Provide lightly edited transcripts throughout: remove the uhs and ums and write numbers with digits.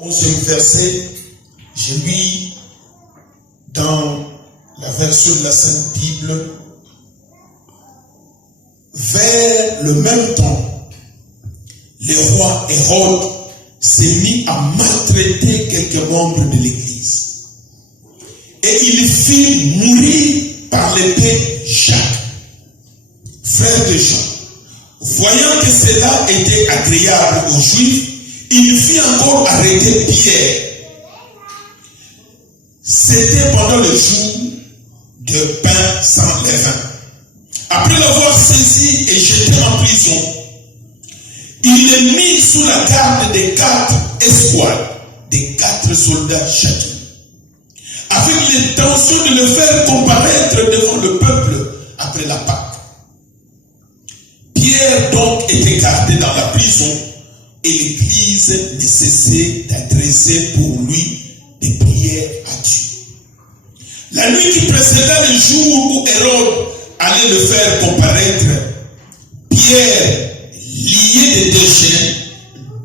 11e verset, je lis dans la version de la Sainte Bible. Vers le même temps, le roi Hérode s'est mis à maltraiter quelques membres de l'Église. Et il fit mourir par l'épée Jacques, frère de Jean. Voyant que cela était agréable aux Juifs, il fit encore arrêter Pierre. C'était pendant le jour de pain sans levain. Après l'avoir saisi et jeté en prison, il est mis sous la garde des 4 escouades, des 4 soldats chacun, avec l'intention de le faire comparaître devant le peuple après la Pâque. Pierre donc était gardé dans la prison et l'Église ne cessait d'adresser pour lui des prières à Dieu. La nuit qui précéda le jour où Hérode allait le faire comparaître, Pierre, lié de 2 chaînes,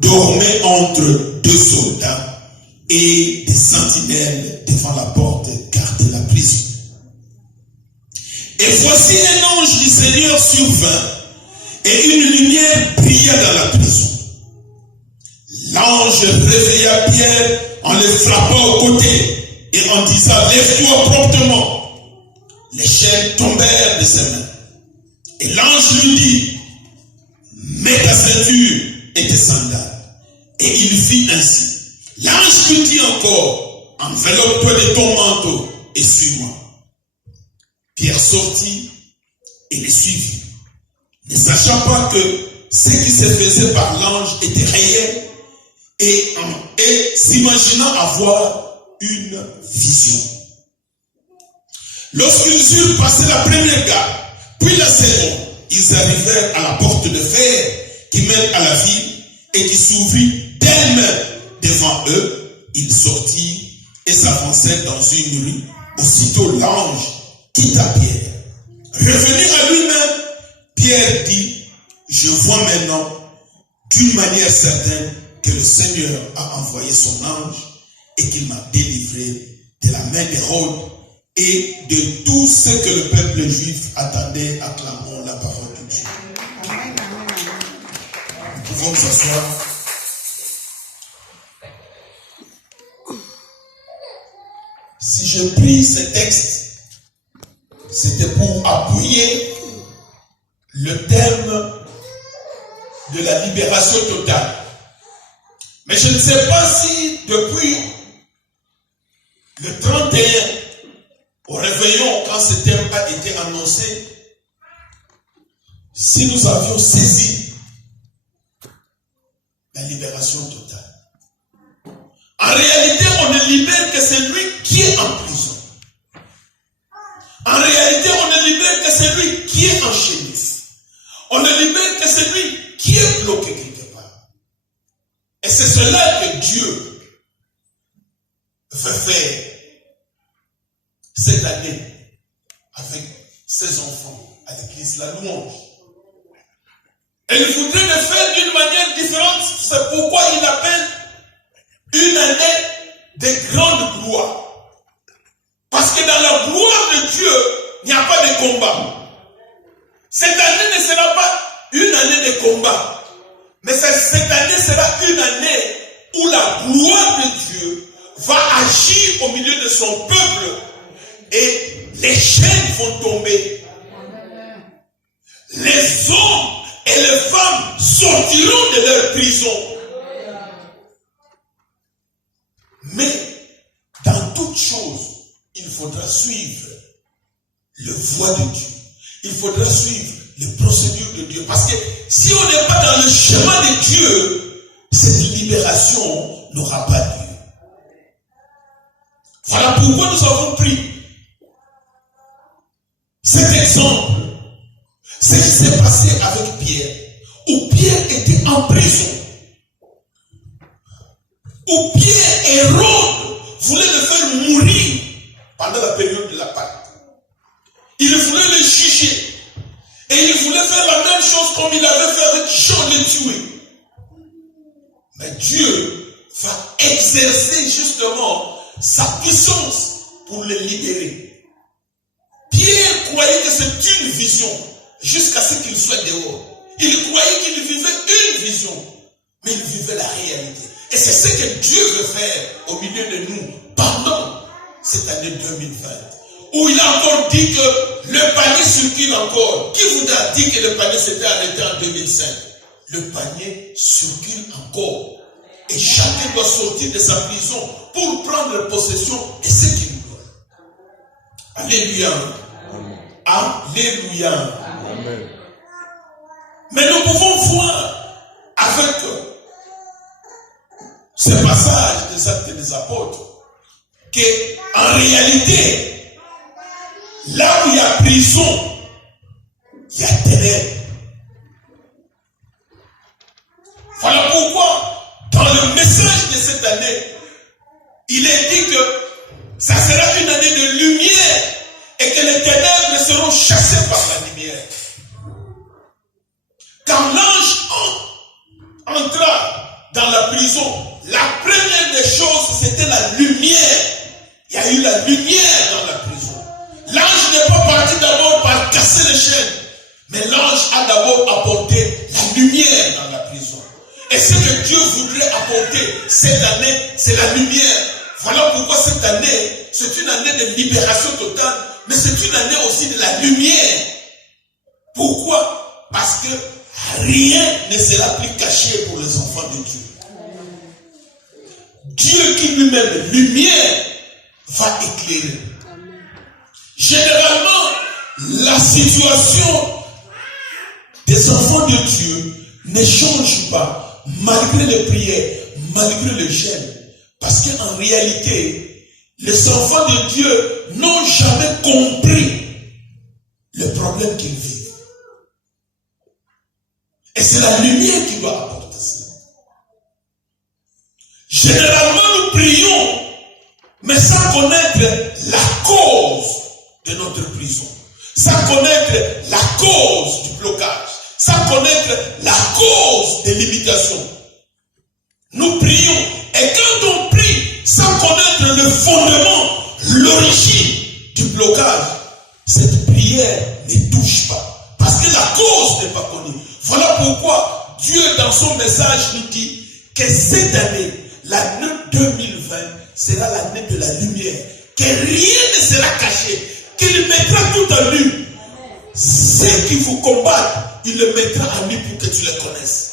dormait entre 2 soldats et des sentinelles devant la porte gardaient la prison. Et voici un ange du Seigneur survint, et une lumière brilla dans la prison. L'ange réveilla Pierre en le frappant au côté et en disant: lève-toi promptement. Les chaînes tombèrent de ses mains. Et l'ange lui dit: mets ta ceinture et tes sandales. Et il fit ainsi. L'ange lui dit encore: enveloppe-toi de ton manteau et suis-moi. Pierre sortit et le suivit, ne sachant pas que ce qui se faisait par l'ange était réel, et s'imaginant avoir une vision. Lorsqu'ils eurent passé la première garde, puis la seconde, ils arrivèrent à la porte de fer qui mène à la ville et qui s'ouvrit d'elle-même devant eux. Ils sortirent et s'avancèrent dans une rue. Aussitôt l'ange quitta Pierre. Revenu à lui-même, Pierre dit: je vois maintenant d'une manière certaine que le Seigneur a envoyé son ange et qu'il m'a délivré de la main d'Hérode et de tout ce que le peuple juif attendait, acclamant la parole de Dieu. Amen. Nous pouvons nous asseoir. Si je pris ce texte, c'était pour appuyer le thème de la libération totale. Mais je ne sais pas si depuis le 31 au réveillon, quand ce thème a été annoncé, si nous avions saisi la libération totale. En réalité, on ne libère que celui qui est en prison. En réalité, on ne libère que celui qui est enchaîné. On ne libère que celui qui est bloqué quelque part. Et c'est cela que Dieu veut faire cette année avec ses enfants à l'église, la louange. Et il voudrait le faire d'une manière différente. C'est pourquoi il appelle une année de grande gloire. Parce que dans la gloire de Dieu, il n'y a pas de combat. Cette année ne sera pas une année de combat. Mais cette année sera une année où la gloire de Dieu va agir au milieu de son peuple. Et les chaînes vont tomber. Les hommes et les femmes sortiront de leur prison. Mais dans toute chose, il faudra suivre le voie de Dieu. Il faudra suivre les procédures de Dieu. Parce que si on n'est pas dans le chemin de Dieu, cette libération n'aura pas lieu. Voilà pourquoi nous avons pris cet exemple. Ce qui s'est passé avec Pierre, où Pierre était en prison, où Pierre, Hérode, voulait le faire mourir pendant la période de la Pâque. Il voulait le juger. Et il voulait faire la même chose comme il avait fait avec Jean, le tuer. Mais Dieu va exercer justement sa puissance pour les libérer. Pierre croyait que c'est une vision jusqu'à ce qu'il soit dehors. Il croyait qu'il vivait une vision, mais il vivait la réalité. Et c'est ce que Dieu veut faire au milieu de nous pendant cette année 2020. Où il a encore dit que le panier circule encore. Qui vous a dit que le panier s'était arrêté en 2005? Le panier circule encore. Et chacun doit sortir de sa prison pour prendre possession de ce qu'il doit. Alléluia. Amen. Alléluia. Amen. Mais nous pouvons voir avec ce passage des Actes des Apôtres qu'en réalité, là où il y a prison, il y a ténèbres. Voilà pourquoi, dans le message de cette année, il est dit que ça sera une année de lumière et que les ténèbres seront chassées par la lumière. Quand l'ange entra dans la prison, la première des choses, c'était la lumière. Il y a eu la lumière dans la prison. L'ange n'est pas parti d'abord par casser les chaînes, mais l'ange a d'abord apporté la lumière dans la prison. Et ce que Dieu voudrait apporter cette année, c'est la lumière. Voilà pourquoi cette année, c'est une année de libération totale, mais c'est une année aussi de la lumière. Pourquoi? Parce que rien ne sera plus caché pour les enfants de Dieu. Dieu qui lui-même, lumière, va éclairer. Généralement, la situation des enfants de Dieu ne change pas, malgré les prières, malgré le jeûne. Parce qu'en réalité, les enfants de Dieu n'ont jamais compris le problème qu'ils vivent. Et c'est la lumière qui doit apporter ça. Généralement, nous prions, mais sans connaître la cause de notre prison, sans connaître la cause du blocage, sans connaître la cause des limitations. Nous prions, et quand on prie sans connaître le fondement, l'origine du blocage, cette prière ne touche pas, parce que la cause n'est pas connue. Voilà pourquoi Dieu, dans son message, nous dit que cette année, l'année 2020, sera l'année de la lumière, que rien ne sera caché, qu'il mettra tout en nu. Ceux qui vous combattent, il le mettra en nu pour que tu les connaisses.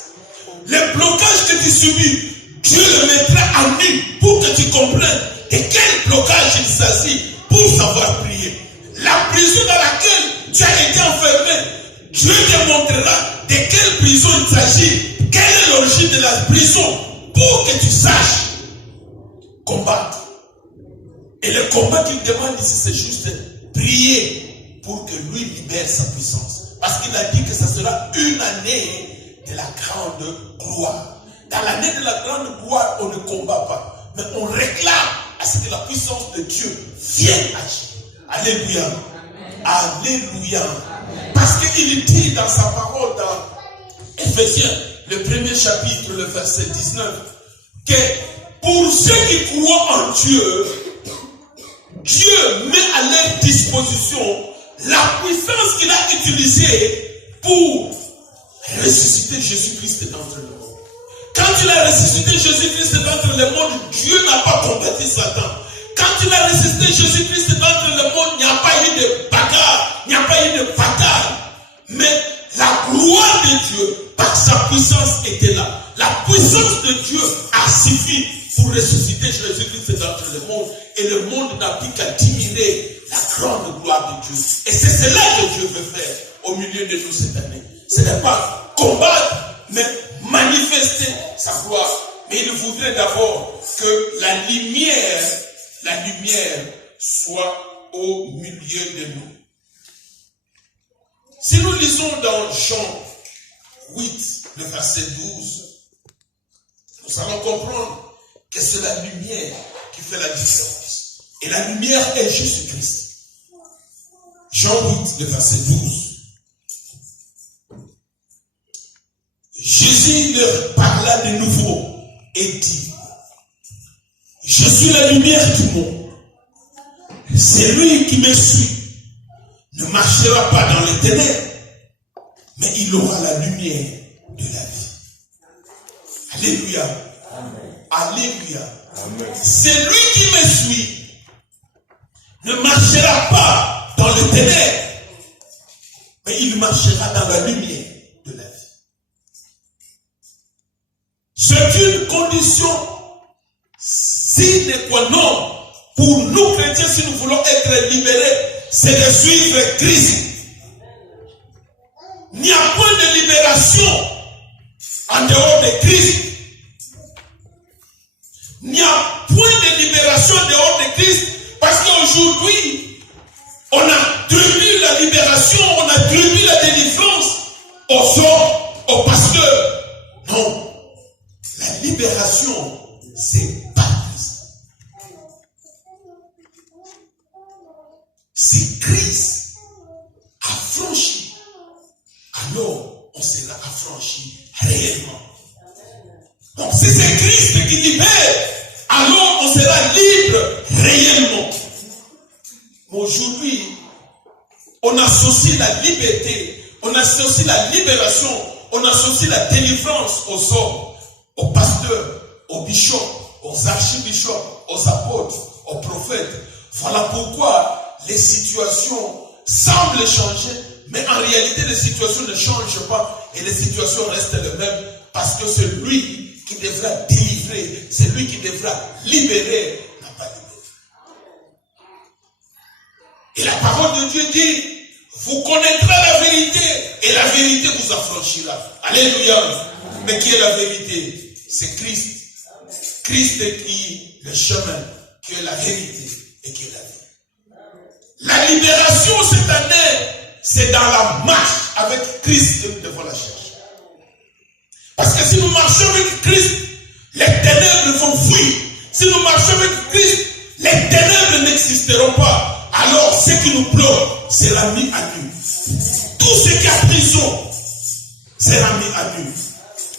Les blocages que tu subis, Dieu le mettra en nu pour que tu comprennes de quel blocage il s'agit pour savoir prier. La prison dans laquelle tu as été enfermé, Dieu te montrera de quelle prison il s'agit, quelle est l'origine de la prison, pour que tu saches combattre. Et le combat qu'il demande ici, c'est juste prier pour que lui libère sa puissance. Parce qu'il a dit que ça sera une année de la grande gloire. Dans l'année de la grande gloire, on ne combat pas, mais on réclame à ce que la puissance de Dieu vienne agir. Alléluia. Amen. Alléluia. Amen. Parce qu'il dit dans sa parole, dans Éphésiens, le premier chapitre, le verset 19, que pour ceux qui croient en Dieu, Dieu met à leur disposition la puissance qu'il a utilisée pour ressusciter Jésus-Christ d'entre les morts. Quand il a ressuscité Jésus-Christ d'entre les morts, Dieu n'a pas combattu Satan. Quand il a ressuscité Jésus-Christ d'entre les morts, il n'y a pas eu de bagarre, il n'y a pas eu de bataille. Mais la gloire de Dieu, par sa puissance, était là. La puissance de Dieu a suffi pour ressusciter Jésus-Christ d'entre les morts. Et le monde n'a plus qu'à admirer la grande gloire de Dieu. Et c'est cela que Dieu veut faire au milieu de nous cette année. Ce n'est pas combattre, mais manifester sa gloire. Mais il voudrait d'abord que la lumière soit au milieu de nous. Si nous lisons dans Jean 8, le verset 12, nous allons comprendre que c'est la lumière qui fait la différence. Et la lumière est Jésus-Christ. Jean 8, le verset 12. Jésus leur parla de nouveau et dit, Je suis la lumière du monde. Celui qui me suit ne marchera pas dans les ténèbres, mais il aura la lumière de la vie. Alléluia. Amen. Alléluia. Amen. Celui qui me suit ne marchera pas dans les ténèbres, mais il marchera dans la lumière de la vie. C'est une condition sine qua non pour nous chrétiens si nous voulons être libérés, c'est de suivre Christ. Il n'y a point de libération en dehors de Christ. Il n'y a point de libération en dehors de Christ parce qu'aujourd'hui, on attribue la libération, on attribue la délivrance aux hommes, aux pasteurs. Non. La libération, c'est pas Christ. Si Christ a franchi, alors on sera affranchi réellement. Donc si c'est Christ qui libère, alors on sera libre réellement. Mais aujourd'hui, on associe la liberté, on associe la libération, on associe la délivrance aux hommes, aux pasteurs, aux bishops, aux archibishops, aux apôtres, aux prophètes. Voilà pourquoi les situations semblent changer, mais en réalité les situations ne changent pas et les situations restent les mêmes parce que celui qui devra délivrer, celui qui devra libérer, n'a pas libéré. Et la parole de Dieu dit, vous connaîtrez la vérité et la vérité vous affranchira. Alléluia. Mais qui est la vérité? C'est Christ. Christ qui est le chemin, qui est la vérité et qui est la vie. La libération cette année, c'est dans la marche avec Christ que nous devons la chercher. Parce que si nous marchons avec Christ, les ténèbres vont fuir. Si nous marchons avec Christ, les ténèbres n'existeront pas. Alors ce qui nous bloque sera mis à nu. Tout ce qui est prison sera mis à nu.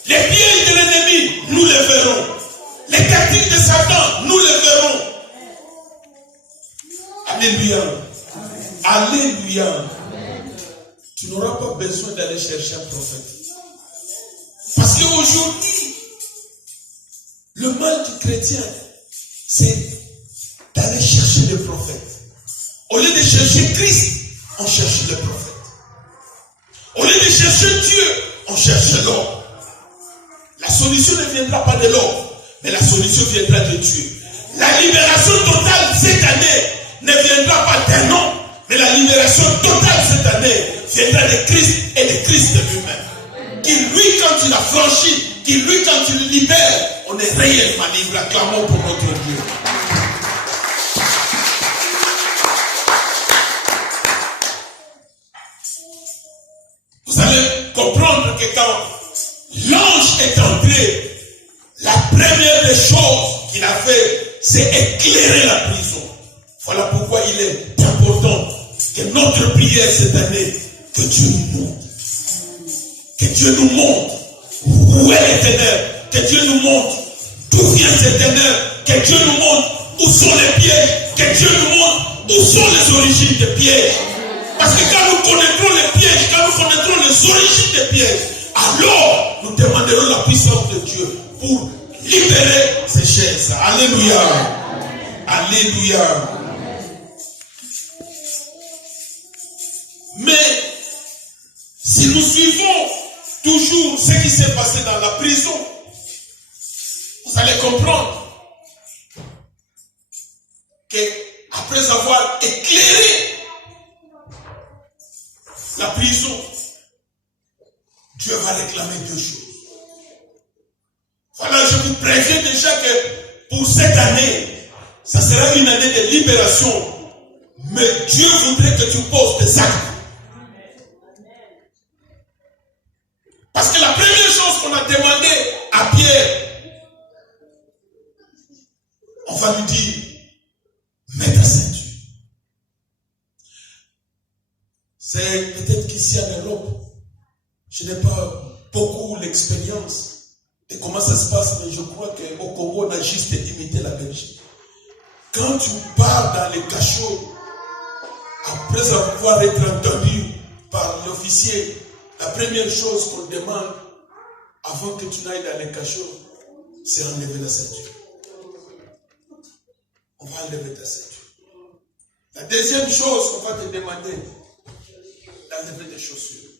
Les pièges de l'ennemi, nous les verrons. Les tactiques de Satan, nous les verrons. Alléluia. Alléluia. Amen. Tu n'auras pas besoin d'aller chercher un prophète. Parce qu'aujourd'hui, le mal du chrétien, c'est d'aller chercher le prophète. Au lieu de chercher Christ, on cherche le prophète. Au lieu de chercher Dieu, on cherche l'homme. La solution ne viendra pas de l'homme, mais la solution viendra de Dieu. La libération totale cette année ne viendra pas d'un homme, mais la libération totale cette année viendra de Christ et de Christ lui-même. Qui lui, quand il a franchi, qui lui, quand il libère, on est réellement libre. Acclamons pour notre Dieu. Vous allez comprendre que quand l'ange est entré, la première des choses qu'il a fait, c'est éclairer la prison. Voilà pourquoi il est important que notre prière cette année, que Dieu nous montre. Que Dieu nous montre où est les ténèbres. Que Dieu nous montre d'où vient ces ténèbres. Que Dieu nous montre où sont les pièges. Que Dieu nous montre où sont les origines des pièges. Parce que quand nous connaîtrons les pièges, quand nous connaîtrons les origines des pièges, alors nous demanderons la puissance de Dieu pour libérer ces chaises. Alléluia. Alléluia. Mais si nous suivons toujours ce qui s'est passé dans la prison, vous allez comprendre que après avoir éclairé la prison, Dieu va réclamer deux choses. Voilà, je vous préviens déjà que pour cette année, ça sera une année de libération. Mais Dieu voudrait que tu poses des actes. Parce que la première chose qu'on a demandé à Pierre, on va lui dire, mets ta ceinture. C'est peut-être qu'ici en Europe, je n'ai pas beaucoup l'expérience de comment ça se passe, mais je crois qu'au Congo, on a juste imité la Belgique. Quand tu pars dans les cachots, après avoir été entendu par l'officier, la première chose qu'on demande avant que tu n'ailles dans les cachots, c'est enlever la ceinture. On va enlever ta ceinture. La deuxième chose qu'on va te demander, d'enlever tes chaussures.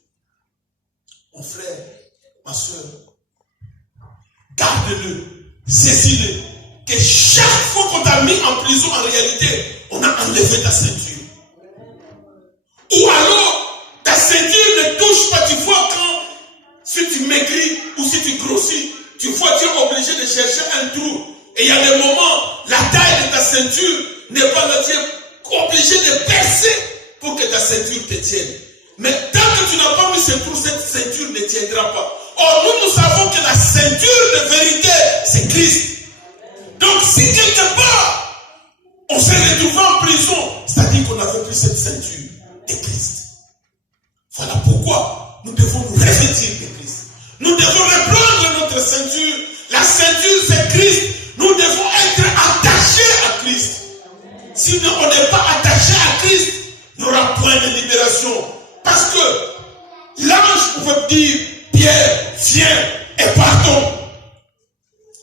Mon frère, ma soeur, garde-le, saisis-le, que chaque fois qu'on t'a mis en prison, en réalité, on a enlevé ta ceinture. Ou alors, ta ceinture ne touche pas, tu vois quand, si tu maigris ou si tu grossis, tu vois, tu es obligé de chercher un trou. Et il y a des moments, la taille de ta ceinture n'est pas là, tu es obligé de percer pour que ta ceinture te tienne. Mais tant que tu n'as pas mis ce trou, cette ceinture ne tiendra pas. Or, nous savons que la ceinture de vérité, c'est Christ. Donc, si quelque part, on s'est retrouvé en prison, c'est-à-dire qu'on n'avait plus cette ceinture de Christ. Voilà pourquoi nous devons nous revêtir de Christ. Nous devons reprendre notre ceinture. La ceinture, c'est Christ. Nous devons être attachés à Christ. Si on n'est pas attaché à Christ, il n'y aura point de libération. Parce que l'ange pouvait dire, Pierre, viens et partons.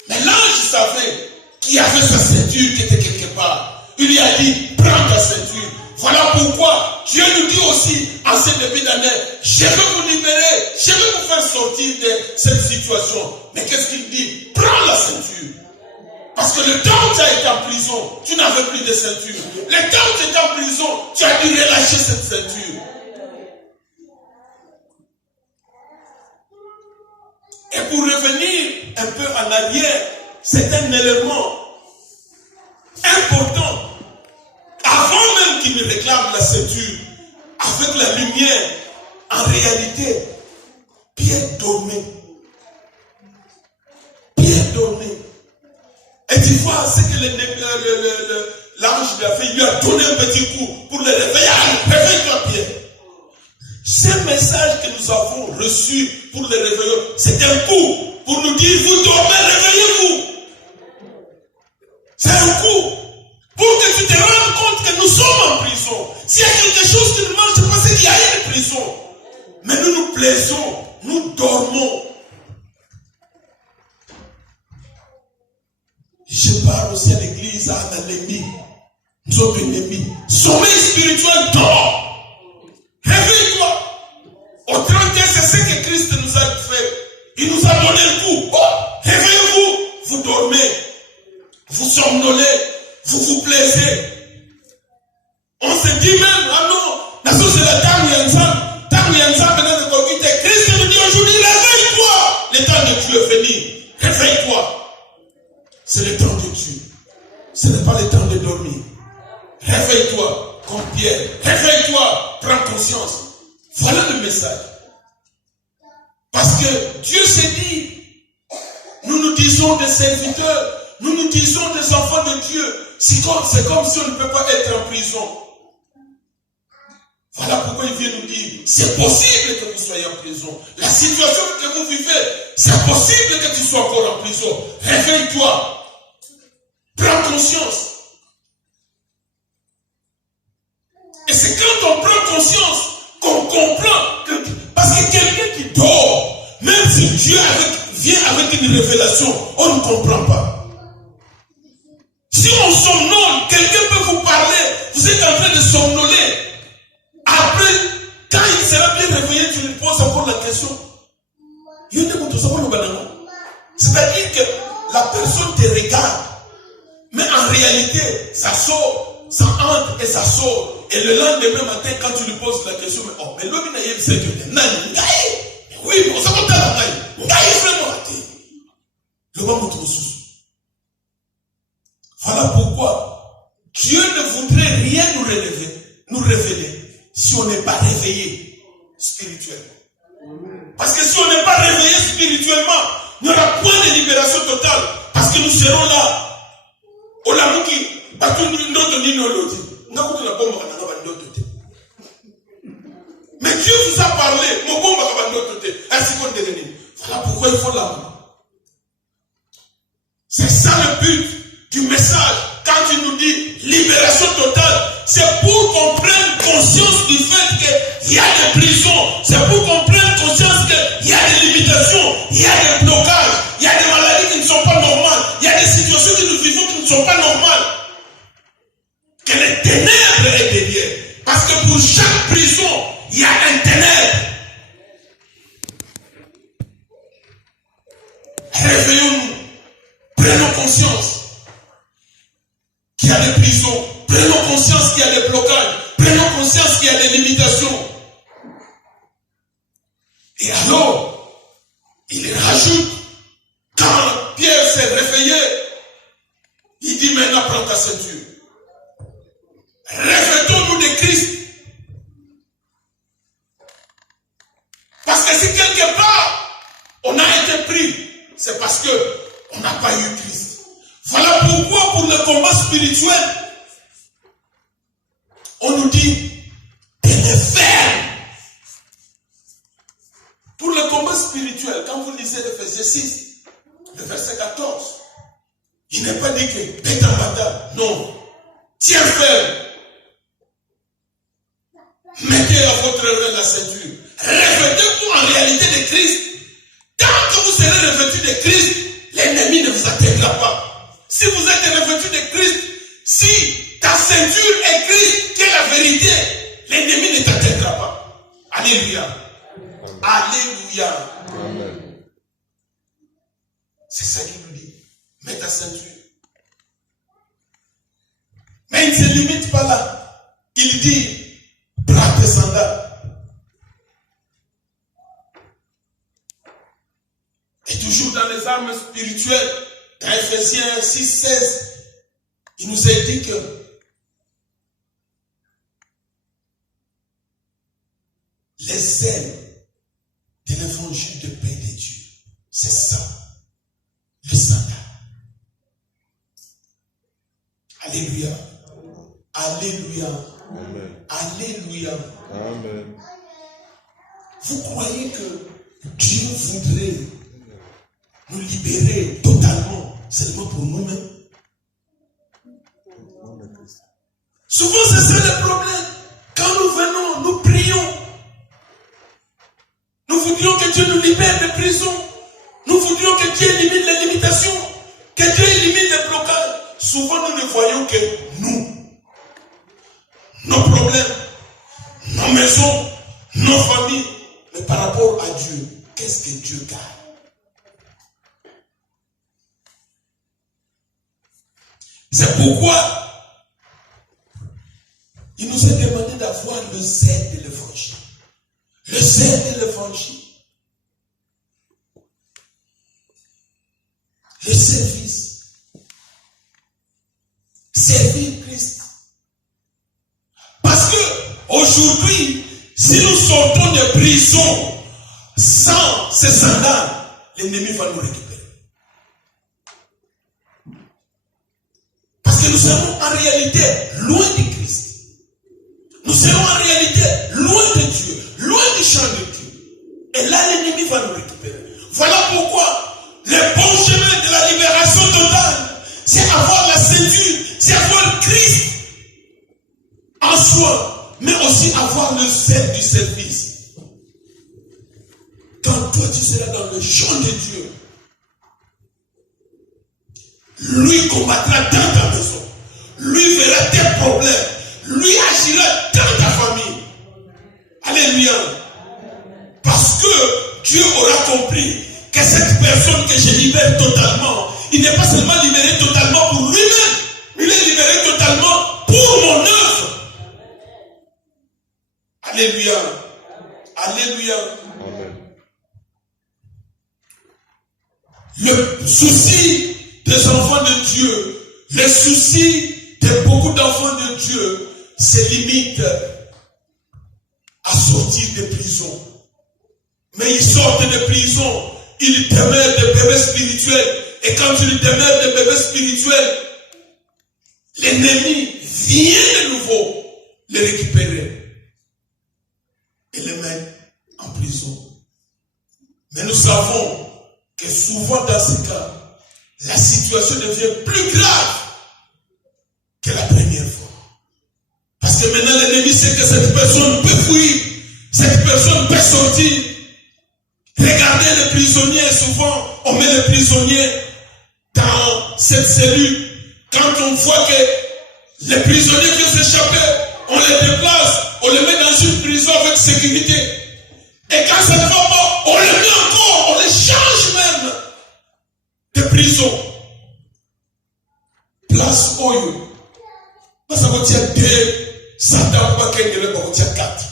Mais l'ange savait qu'il y avait sa ceinture qui était quelque part. Il lui a dit, prends ta ceinture. Voilà pourquoi Dieu nous dit aussi, en ce début d'année, je vais vous libérer, je vais vous faire sortir de cette situation. Mais qu'est-ce qu'il dit? Prends la ceinture. Parce que le temps où tu as été en prison, tu n'avais plus de ceinture. Le temps où tu étais en prison, tu as dû relâcher cette ceinture. Et pour revenir un peu en arrière, c'est un élément important. Avant même qu'il ne réclame la ceinture, avec la lumière, en réalité, Pierre dormait. Pierre dormait. Et tu vois ce que l'ange lui a fait, il lui a donné un petit coup pour le réveiller. Réveille-toi, Pierre. Ce message que nous avons reçu pour le réveiller, c'est un coup pour nous dire, vous dormez, réveillez-vous. C'est un coup pour que tu te rendes compte que nous sommes en prison. S'il y a quelque chose qui nous marche, c'est parce qu'il y a une prison. Mais nous nous plaisons, nous dormons. Je parle aussi à l'église, à l'ennemi, notre ennemi. Sommeil spirituel, dors. Réveille-toi. Au 31, c'est ce que Christ nous a fait. Il nous a donné le coup. Oh, réveillez-vous. Vous dormez. Vous somnolez. Vous vous plaisez. On se dit même, ah non, la chose c'est la temps où il y a Christ nous dit aujourd'hui, réveille-toi. Le temps de Dieu est venu. Réveille-toi. C'est le temps de Dieu. Ce n'est pas le temps de dormir. Réveille-toi, comme Pierre. Réveille-toi, prends conscience. Voilà le message. Parce que Dieu s'est dit, nous nous disons des serviteurs, nous nous disons des enfants de Dieu. C'est comme si on ne peut pas être en prison. Voilà pourquoi il vient nous dire, c'est possible que vous soyez en prison. La situation que vous vivez, c'est possible que tu sois encore en prison. Réveille-toi. Prends conscience. Et c'est quand on prend conscience qu'on comprend que, parce que quelqu'un qui dort, même si Dieu vient avec une révélation, on ne comprend pas. Si on somnole, quelqu'un peut vous parler, vous êtes en train de somnoler. Après, quand il sera bien réveillé, tu lui poses encore la question. C'est-à-dire que la personne te regarde. Mais en réalité, ça sort, ça entre et ça sort. Et le lendemain matin, quand tu lui poses la question, mais oh, mais l'homme n'a pas dit, oui, mais ça va voilà pourquoi Dieu ne voudrait rien nous révéler, si on n'est pas réveillé spirituellement. Parce que si on n'est pas réveillé spirituellement, il n'y aura point de libération totale. Parce que nous serons là. Mais Dieu vous a parlé. Voilà pourquoi il faut l'amour. C'est ça le but du message. Quand quand il nous dit libération totale, c'est pour qu'on prenne conscience du fait qu'il y a des prisons, c'est pour qu'on prenne conscience qu'il y a des limitations, il y a des blocages, il y a des maladies qui ne sont pas normales, il y a des situations que nous vivons qui ne sont pas normales. Que les ténèbres est derrière. Parce que pour chaque prison, il y a un ténèbre. Réveillons-nous. Prenons conscience qu'il y a des prisons. Prenons conscience qu'il y a des blocages. Prenons conscience qu'il y a des limitations. Et alors, il rajoute, quand Pierre s'est réveillé, il dit maintenant prends ta ceinture. Revêtons-nous de Christ. Parce que si quelque part on a été pris, c'est parce que on n'a pas eu Christ. Voilà pourquoi pour le combat spirituel, on nous dit tenez ferme. Pour le combat spirituel, quand vous lisez Ephésiens 6, le verset 14, il n'est pas dit que bêta bata, non. Tiens ferme. Mettez à votre rein la ceinture. Revêtez-vous en réalité de Christ. Tant que vous serez revêtus de Christ, l'ennemi ne vous atteindra pas. Si vous êtes revêtus de Christ, si ta ceinture est Christ, qui est la vérité, l'ennemi ne t'atteindra pas. Alléluia. Alléluia. Amen. C'est ça qu'il nous dit. Mets ta ceinture. Mais il ne se limite pas là. Il dit prends tes sandales. Et toujours dans les armes spirituelles, dans Ephésiens 6, 16, il nous est dit que les ailes de l'évangile de paix de Dieu, c'est ça, le sandal. Alléluia. Alléluia. Amen. Alléluia. Amen. Vous croyez que Dieu voudrait nous libérer totalement seulement pour nous-mêmes? Souvent c'est ça le problème. Quand nous venons, nous prions. Nous voudrions que Dieu nous libère des prisons. Nous voudrions que Dieu élimine les limitations. Que Dieu élimine les blocages. Souvent nous ne voyons que nous. Nos problèmes, nos maisons, nos familles. Mais par rapport à Dieu, qu'est-ce que Dieu garde? C'est pourquoi il nous est demandé d'avoir le zèle de l'évangile. Le zèle de l'évangile. Le service. Servir Christ. Parce que aujourd'hui, si nous sortons de prison sans ces sandales, l'ennemi va nous récupérer. Parce que nous serons en réalité loin de Christ. Nous serons en réalité loin de Dieu, loin du champ de Dieu. Et là, l'ennemi va nous récupérer. Voilà pourquoi le bon chemin de la libération totale, c'est avoir la ceinture, c'est avoir Christ en soi, mais aussi avoir le zèle du service. Quand toi tu seras dans le champ de Dieu, lui combattra dans ta maison, lui verra tes problèmes, lui agira dans ta famille. Alléluia. Parce que Dieu aura compris que cette personne que je libère totalement, il n'est pas seulement libéré totalement pour lui-même, il est libéré totalement pour mon œuvre. Alléluia. Alléluia. Amen. Le souci des enfants de Dieu, le souci de beaucoup d'enfants de Dieu se limite à sortir de prison. Mais ils sortent de prison, ils demeurent des bébés spirituels. Et quand ils demeurent des bébés spirituels, l'ennemi vient de nouveau les récupérer et les mettre en prison. Mais nous savons que souvent dans ce cas, la situation devient plus grave. première fois. Parce que maintenant l'ennemi sait que cette personne peut fuir, cette personne peut sortir. Regardez les prisonniers, souvent on met les prisonniers dans cette cellule. Quand on voit que les prisonniers viennent s'échapper, on les déplace, on les met dans une prison avec sécurité. Et quand ça ne va pas, on les met encore, on les change même de prison. Place Oyo. Parce qu'on tient 2, Satan va kengele, on tient 4.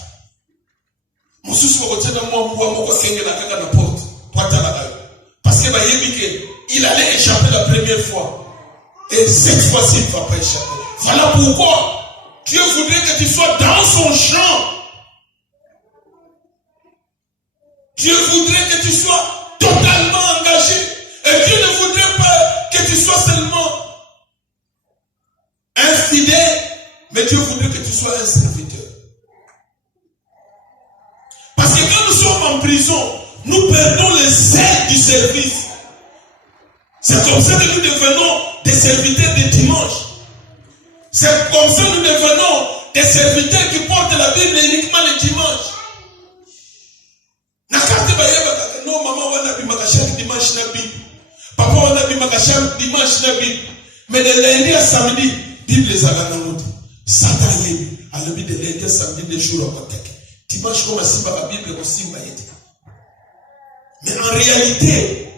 Mon souci, on tient dans moi, kengele, la porte. Parce qu'il allait échapper la première fois. Et cette fois-ci, il ne va pas échapper. Voilà pourquoi Dieu voudrait que tu sois dans son champ. Dieu voudrait que tu sois totalement engagé. Et Dieu ne voudrait pas que tu sois seulement un fidèle, mais Dieu voudrait que tu sois un serviteur. Parce que quand nous sommes en prison, nous perdons le zèle du service. C'est comme ça que nous devenons des serviteurs de dimanche. C'est comme ça que nous devenons des serviteurs qui portent la Bible uniquement le dimanche. Non, maman, on a vu dimanche na Bible. Papa, on a vu dimanche na Bible. Mais de lundi à samedi, Bible les aganamouti. Satan yébi. Alors, de lundi à samedi, des jours à côté. Dimanche, comme si la Bible aussi m'a été. Mais en réalité,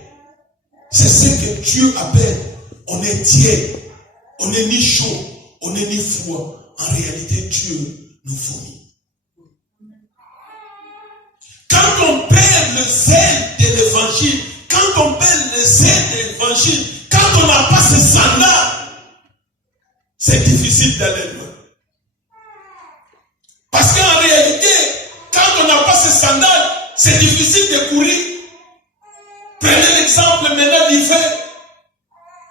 c'est ce que Dieu appelle. On est tiède. On n'est ni chaud. On n'est ni froid. En réalité, Dieu nous fournit. Quand on perd le zèle de l'évangile, quand on perd le zèle de l'évangile, quand on n'a pas ce sandal, c'est difficile d'aller loin. Parce qu'en réalité, quand on n'a pas ce sandal, c'est difficile de courir. Prenez l'exemple maintenant l'hiver.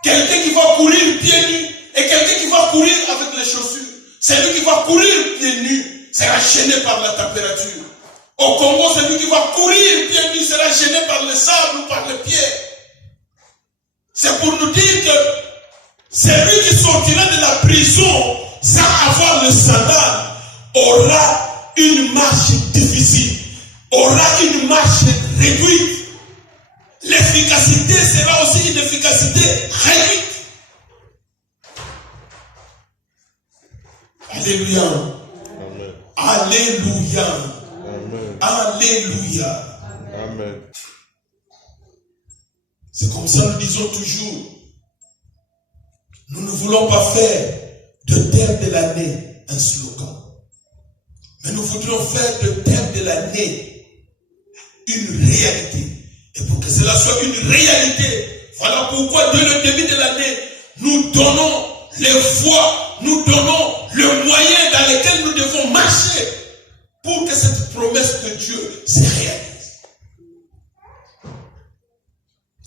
Quelqu'un qui va courir pieds nus et quelqu'un qui va courir avec les chaussures. Celui qui va courir pieds nus sera gêné par la température. Au Congo, celui qui va courir pieds nus sera gêné par le sable ou par les pierres. C'est pour nous dire que celui qui sortira de la prison sans avoir le sandal aura une marche difficile, aura une marche réduite. L'efficacité sera aussi une efficacité réduite. Alléluia. Amen. Alléluia. Amen. Alléluia. Amen. C'est comme ça nous disons toujours. Nous ne voulons pas faire de thème de l'année un slogan. Mais nous voudrions faire de thème de l'année une réalité. Et pour que cela soit une réalité, voilà pourquoi dès le début de l'année, nous donnons les voies, nous donnons le moyen dans lequel nous devons marcher pour que cette promesse de Dieu se réalise.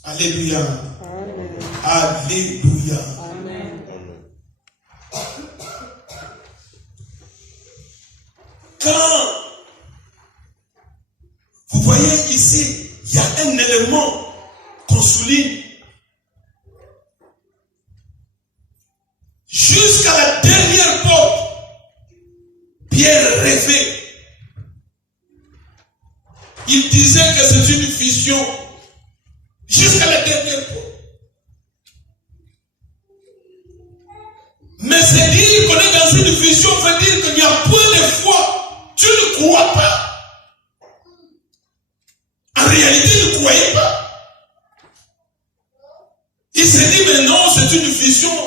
Alléluia. Amen. Alléluia. Amen. Quand vous voyez ici, il y a un élément qu'on souligne. Jusqu'à la dernière porte, Pierre rêvait. Il disait que c'est une vision. Jusqu'à la dernière porte. Mais c'est dire qu'on est dans une vision veut dire qu'il n'y a point de foi. Tu ne crois pas. En réalité, il ne croyait pas. Il s'est dit, mais non, c'est une vision.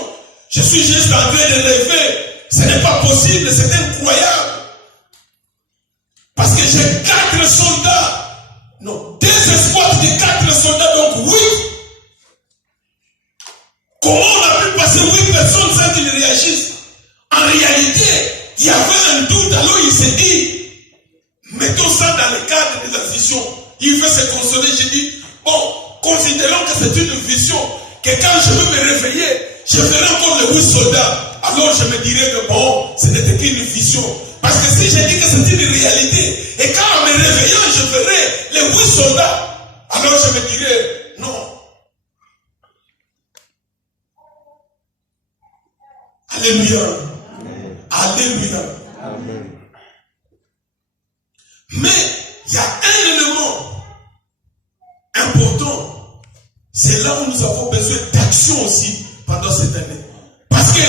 Je suis juste en train de rêver. Ce n'est pas possible, c'est incroyable. Parce que j'ai 4 soldats. Non, 2 escouades de 4 soldats, donc 8. Comment on a pu passer 8 personnes sans qu'ils réagissent? En réalité, il y avait un doute, alors il s'est dit, mettons ça dans le cadre de la vision. Il veut se consoler, j'ai dit, bon, considérons que c'est une vision, que quand je vais me réveiller, je verrai encore les 8 soldats. Alors je me dirai que bon, ce n'était qu'une vision. Parce que si je dis que c'est une réalité, et quand en me réveillant, je verrai les 8 soldats, alors je me dirai, non. Alléluia. Alléluia. Amen. Mais il y a un élément important. C'est là où nous avons besoin d'action aussi pendant cette année. Parce que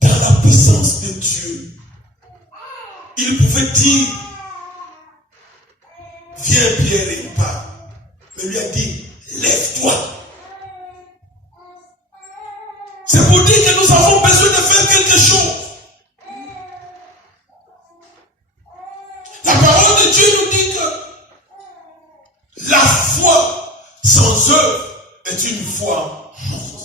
dans la puissance de Dieu, il pouvait dire, viens Pierre et il part. Mais lui a dit, lève-toi. C'est pour dire que nous avons besoin de faire quelque chose. La parole de Dieu nous dit que la foi sans œuvre est une foi morte.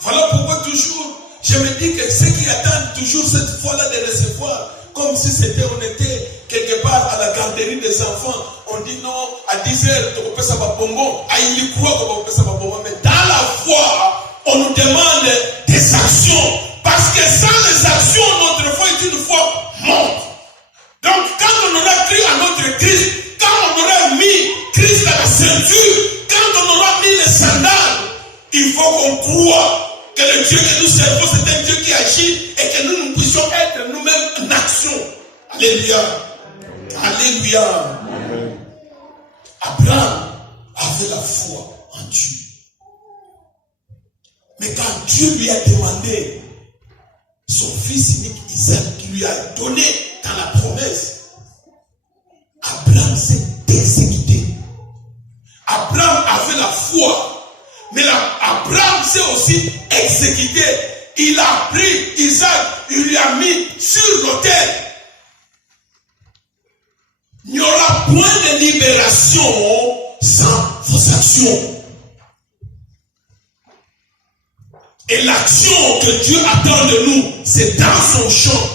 Voilà pourquoi toujours, je me dis que ceux qui attendent toujours cette foi-là de recevoir, comme si on était quelque part à la garderie des enfants, on dit non, à 10h, tu peux ça va bonbon, à il croit qu'on peut ça va bonbon, mais dans la foi, on nous demande des actions, parce que sans les actions, notre foi est une foi morte. Donc quand on aura cru à notre Christ, quand on aura mis Christ à la ceinture, quand on aura mis les sandales, il faut qu'on croit que le Dieu que nous servons, c'est un Dieu qui agit et que nous puissions être nous-mêmes en action. Alléluia. Alléluia. Amen. Abraham avait la foi en Dieu. Mais quand Dieu lui a demandé son fils unique Isaac, qui lui a donné dans la promesse, Abraham s'est exécuté. Abraham avait la foi. Mais Abraham s'est aussi exécuté. Il a pris Isaac, il lui a mis sur l'autel. Il n'y aura point de libération sans vos actions. Et l'action que Dieu attend de nous, c'est dans son champ.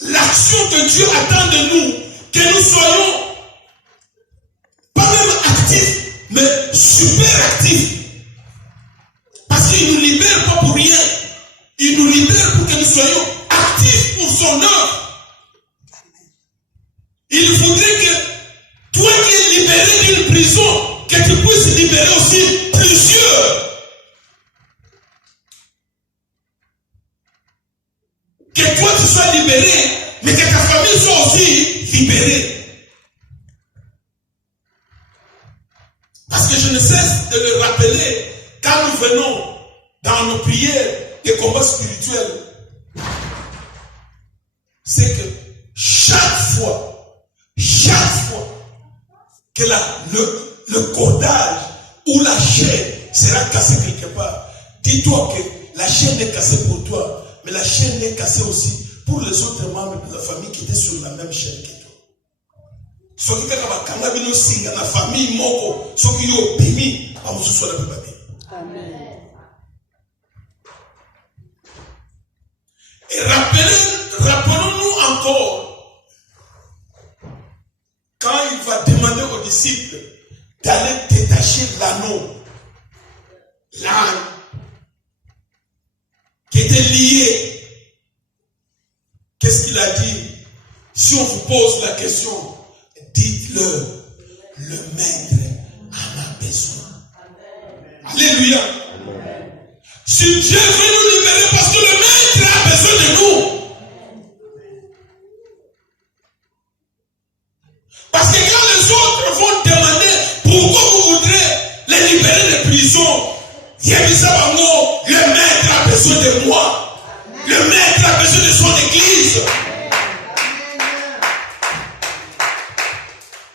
L'action que Dieu attend de nous, que nous soyons pas même actifs, mais super actifs. Parce qu'il ne nous libère pas pour rien. Il nous libère pour que nous soyons actifs pour son œuvre. Il faudrait que toi qui es libéré d'une prison, que tu puisses libérer aussi plusieurs. Que toi tu sois libéré, mais que ta famille soit aussi libérée. Parce que je ne cesse de le rappeler quand nous venons dans nos prières des combats spirituels. C'est que chaque fois que le cordage ou la chaîne sera cassée quelque part, dis-toi que la chaîne est cassée pour toi, mais la chaîne est cassée aussi pour les autres membres de la famille qui étaient sur la même chaîne que toi. Soki kaka bakanga bino singa na famille moko soki yo bimi amususu na bébé. Amen. Et rappelons-nous encore quand il va demander aux disciples d'aller détacher l'anneau, l'âne qui était lié. Qu'est-ce qu'il a dit? Si on vous pose la question, dites-le, le maître en a besoin. Alléluia. Si Dieu veut nous libérer parce que le maître a besoin de nous. Parce que quand les autres vont demander pourquoi vous voudrez les libérer de prison, le maître a besoin de moi. Le maître a besoin de son église.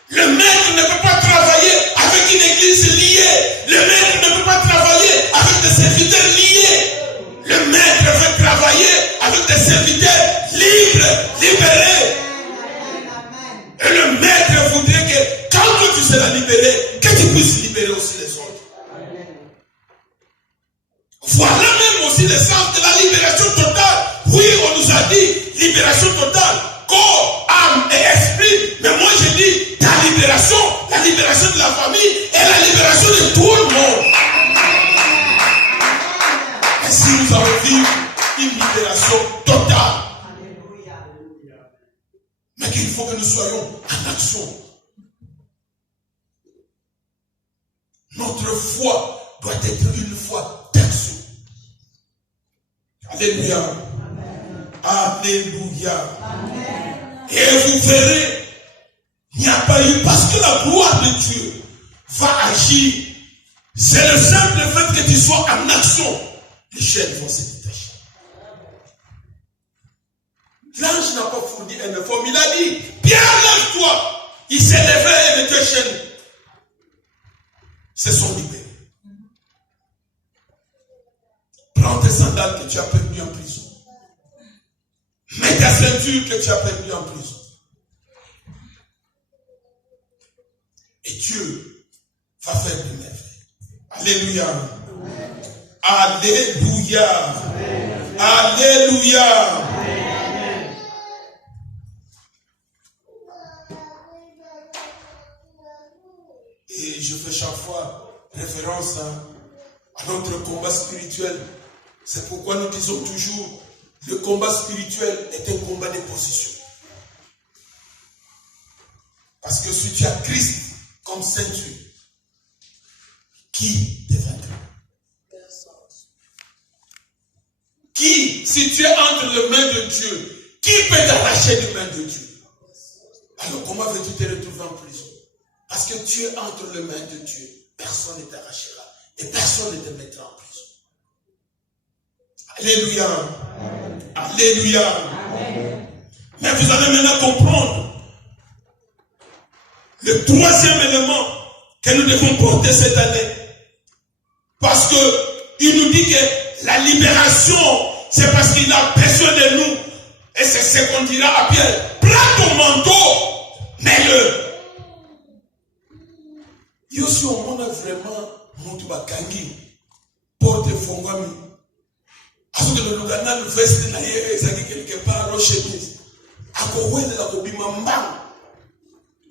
Le maître ne peut pas travailler avec une église liée. Le maître ne peut pas travailler avec des serviteurs liés. Le maître veut travailler avec des serviteurs libres, libérés. Et le maître voudrait que quand tu seras libéré, que tu puisses libérer aussi les autres. Voilà même aussi le sens de la libération totale. Oui, on nous a dit libération totale, corps, âme et esprit. Mais moi je dis la libération de la famille et la libération de tout le monde. Et si nous avons vu une libération totale, mais qu'il faut que nous soyons en action. Notre foi doit être une foi perçue. Alléluia. Alléluia. Et vous verrez, il n'y a pas eu, parce que la gloire de Dieu va agir. C'est le simple fait que tu sois en action. Les chaînes vont se détacher. L'ange n'a pas fourni un effort, il a dit, Pierre, lève-toi. Il s'est levé et les deux chaînes se sont libérées. Prends tes sandales que tu as perdues en prison. Mets ta ceinture que tu as perdue en prison. Et Dieu va faire des merveilles. Alléluia. Alléluia. Alléluia. Et je fais chaque fois référence à notre combat spirituel. C'est pourquoi nous disons toujours, le combat spirituel est un combat de position. Parce que si tu as Christ comme ceinture, qui te vaincra? Qui, si tu es entre les mains de Dieu, qui peut t'arracher des mains de Dieu? Alors comment veux-tu te retrouver en prison? Parce que tu es entre les mains de Dieu, personne ne t'arrachera et personne ne te mettra en prison. Alléluia. Alléluia. Amen. Mais vous allez maintenant comprendre le troisième élément que nous devons porter cette année. Parce que il nous dit que la libération, c'est parce qu'il a besoin de nous. Et c'est ce qu'on dira à Pierre. Prends ton manteau, mets-le. Il y a aussi au monde vraiment Moutubakangi, porte fongami. Parce que le Lugana, le veste naïe, ça dit quelque part, chemise.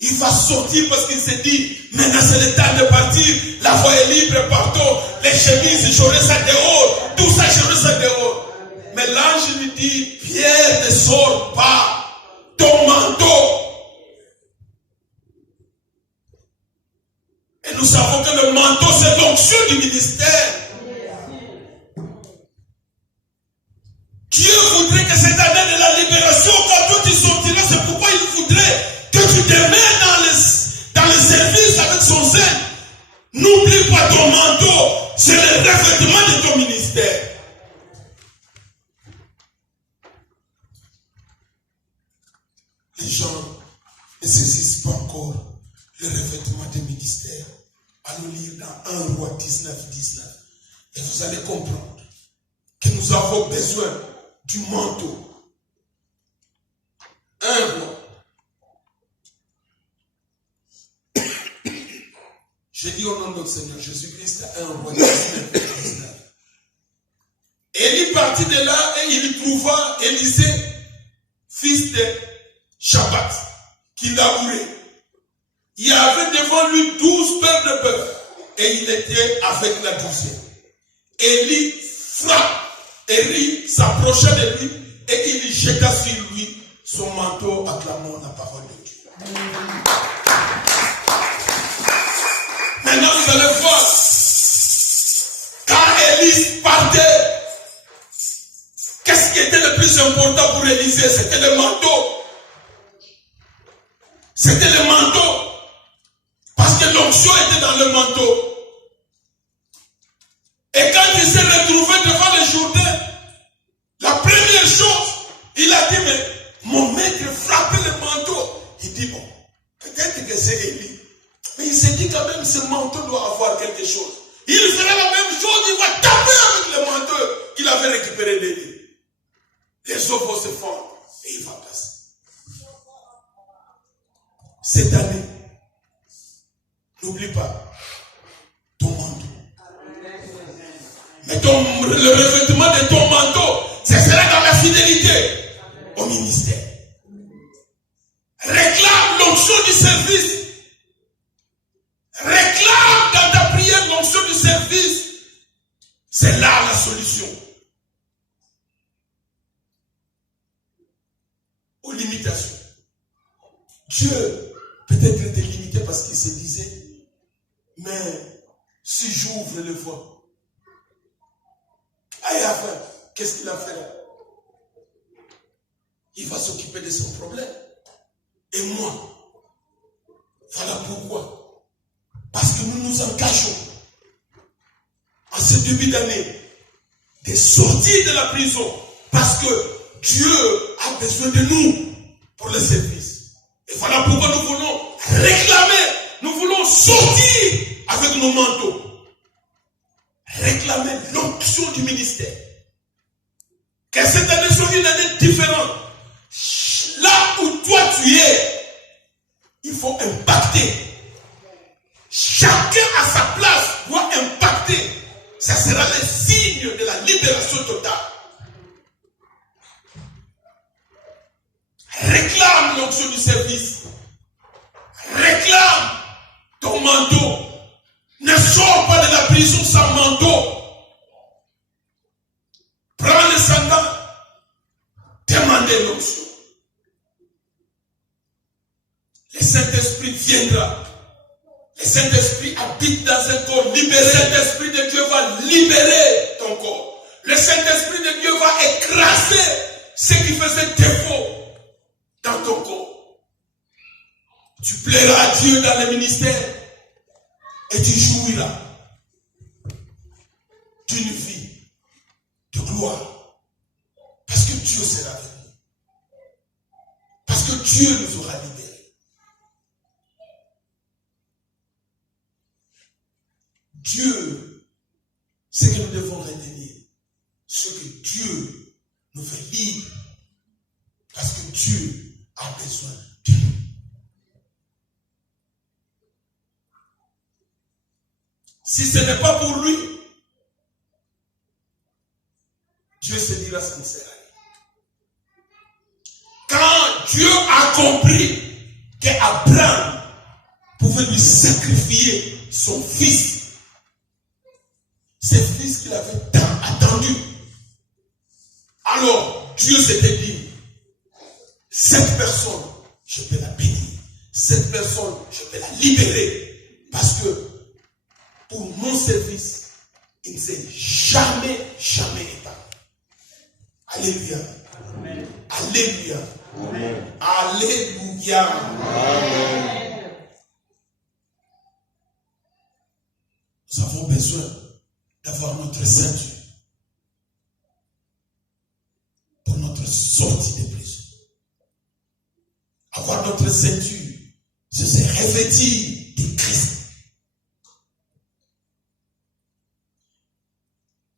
Il va sortir parce qu'il s'est dit, maintenant c'est le temps de partir, la voie est libre, partons, les chemises, j'aurai ça dehors, tout ça j'aurai ça dehors. Mais l'ange lui dit, Pierre, ne sors pas, ton manteau. Et nous savons que le manteau c'est l'onction du ministère. Dieu voudrait que cette année de la libération, quand tu sortiras, c'est pourquoi il voudrait que tu te mets dans le service avec son zèle. N'oublie pas ton manteau, c'est le revêtement de ton ministère. Les gens ne saisissent pas encore le revêtement du ministère. Allons lire dans 1 Roi 19, 19. Et vous allez comprendre que nous avons besoin du manteau. 1 Roi. Je dis au nom de notre Seigneur Jésus-Christ, 1 Roi 19, 19. Et il partit de là et il trouva Élisée, fils de Shaphat, qui labourait. Il y avait devant lui 12 paires de bœufs et il était avec la 12e. Élie frappe. Élie s'approcha de lui et il jeta sur lui son manteau, acclamant la parole de Dieu. Maintenant vous allez voir, quand Élie partait, qu'est-ce qui était le plus important pour Élisée? C'était le manteau. C'était le manteau. Parce que l'onction était dans le manteau. Et quand il s'est retrouvé devant le Jourdain, la première chose, il a dit, mais mon maître frappait le manteau. Il dit, bon, peut-être que c'est Élie. Mais il s'est dit quand même, ce manteau doit avoir quelque chose. Il fera la même chose, il va taper avec le manteau qu'il avait récupéré d'Élie. Les eaux vont se fondre et il va passer. Cette année, n'oublie pas ton manteau. Mais le revêtement de ton manteau, ce sera dans la fidélité au ministère. Réclame l'onction du service. Réclame dans ta prière l'onction du service. C'est là la solution. Aux limitations. Dieu peut-être était limité parce qu'il se disait, mais Si j'ouvre le voie, aïe, enfin, qu'est-ce qu'il a fait là? Il va s'occuper de son problème. Et moi, voilà pourquoi. Parce que nous nous engagons en ce début d'année de sortir de la prison. Parce que Dieu a besoin de nous pour le service. Et voilà pourquoi nous voulons réclamer, nous voulons sortir avec nos manteaux. Réclamer l'onction du ministère. Que cette année soit une année différente. Là où toi tu es, il faut impacter. Chacun à sa place doit impacter. Ça sera le signe de la libération totale. Réclame l'onction du service. Réclame ton manteau. Ne sors pas de la prison sans manteau. Prends le sandal. Demandez l'onction. Le Saint-Esprit viendra. Le Saint-Esprit habite dans un corps libéré. Le Saint-Esprit de Dieu va libérer ton corps. Le Saint-Esprit de Dieu va écraser ce qui faisait défaut dans ton corps. Tu plairas à Dieu dans le ministère et tu jouiras d'une vie de gloire. Parce que Dieu sera avec nous. Parce que Dieu nous aura libérés. Dieu, ce que nous devons retenir, ce que Dieu nous fait libre, parce que Dieu a besoin de nous. Si ce n'est pas pour lui, Dieu se dira ce qu'il sera. Quand Dieu a compris qu'Abraham pouvait lui sacrifier son fils, ce fils qu'il avait tant attendu, alors Dieu s'était dit, cette personne, je vais la bénir. Cette personne, je vais la libérer. Parce que pour mon service, il ne s'est jamais éteint. Alléluia. Amen. Alléluia. Amen. Alléluia. Amen. Nous avons besoin d'avoir notre ceinture pour notre sortie de prison. Avoir notre ceinture, c'est se revêtir de Christ.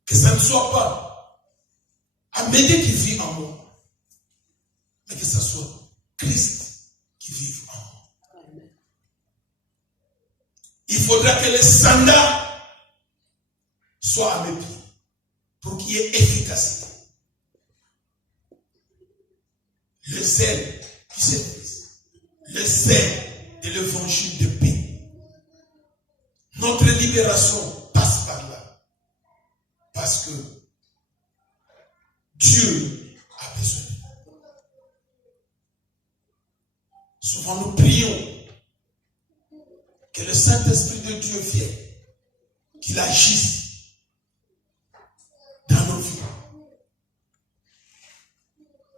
Que ça ne soit pas Amédée qui vit en moi, mais que ce soit Christ qui vive en moi. Il faudra que les sandales soient à mes pieds pour qu'il y ait efficacité. Le zèle du service, le zèle de l'évangile de paix. Notre libération passe par là. Parce que Dieu a besoin de nous. Souvent nous prions que le Saint-Esprit de Dieu vienne, qu'il agisse dans nos vies.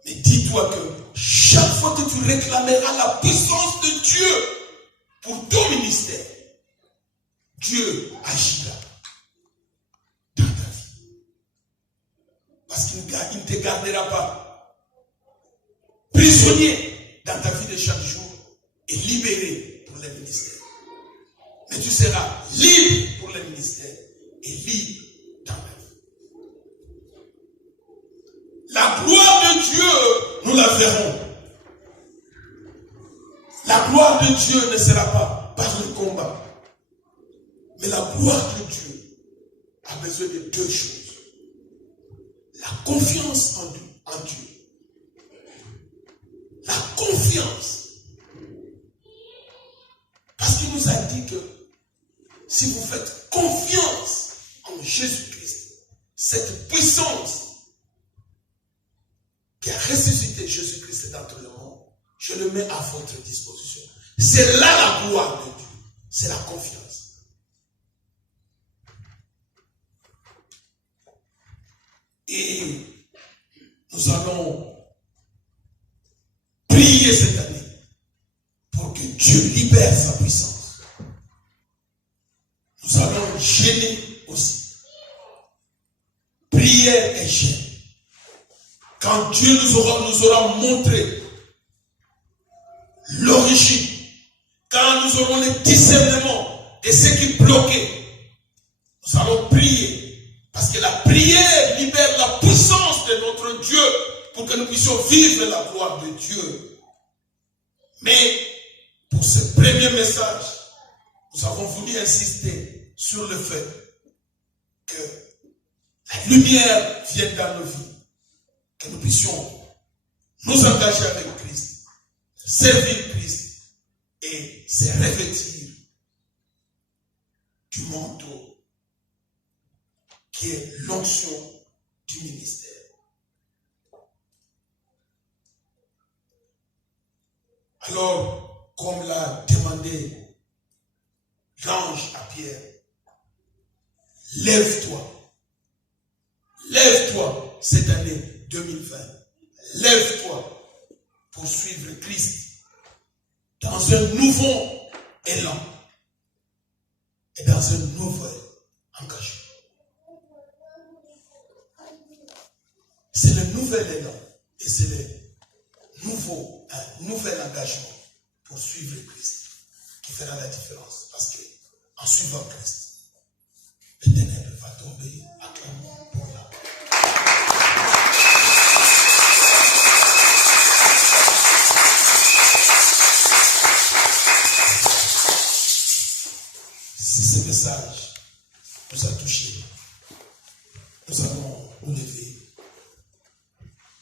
Mais dis-toi que chaque fois que tu réclameras la puissance de Dieu pour ton ministère, Dieu agira dans ta vie. Parce qu'il ne te gardera pas prisonnier dans ta vie de chaque jour et libéré pour le ministère. Mais tu seras libre pour le ministère et libre dans la vie. La gloire de Dieu, nous la verrons. La gloire de Dieu ne sera pas par le combat. Mais la gloire de Dieu a besoin de deux choses. La confiance en Dieu. La confiance. Parce qu'il nous a dit que si vous faites confiance en Jésus-Christ, cette puissance qui a ressuscité Jésus-Christ d'entre les morts, je le mets à votre disposition. C'est là la gloire de Dieu. C'est la confiance. Et nous allons prier cette année pour que Dieu libère sa puissance. Nous allons gêner aussi. Prière et gêne. Quand Dieu nous aura montré l'origine, quand nous aurons le discernement de ce qui bloquait, nous allons prier. Parce que la prière libère la puissance de notre Dieu pour que nous puissions vivre la gloire de Dieu. Mais pour ce premier message, nous avons voulu insister sur le fait que la lumière vienne dans nos vies, que nous puissions nous engager avec Christ, servir Christ et se revêtir du manteau qui est l'onction du ministère. Alors, comme l'a demandé l'ange à Pierre, lève-toi. Lève-toi cette année 2020. Lève-toi pour suivre Christ dans un nouveau élan et dans un nouvel engagement. C'est le nouvel élan et c'est un nouvel engagement pour suivre Christ qui fera la différence. Parce que en suivant Christ, les ténèbres va tomber à clamant pour la paix. Si ce message nous a touchés, nous allons nous lever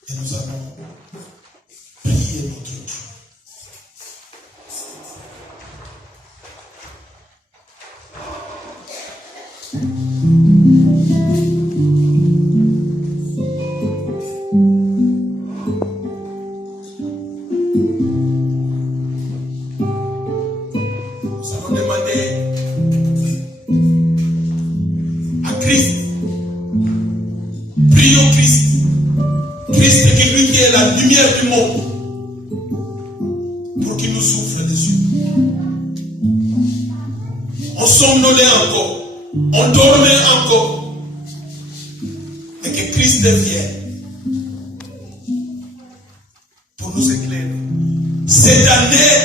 et nous allons prier notre Dieu. Nous allons demander à Christ, prions Christ. Christ qui lui qui est la lumière du monde, pour qu'il nous souffle des yeux. On somnolait encore, on dormait encore, mais que Christ vienne pour nous éclairer. Cette année,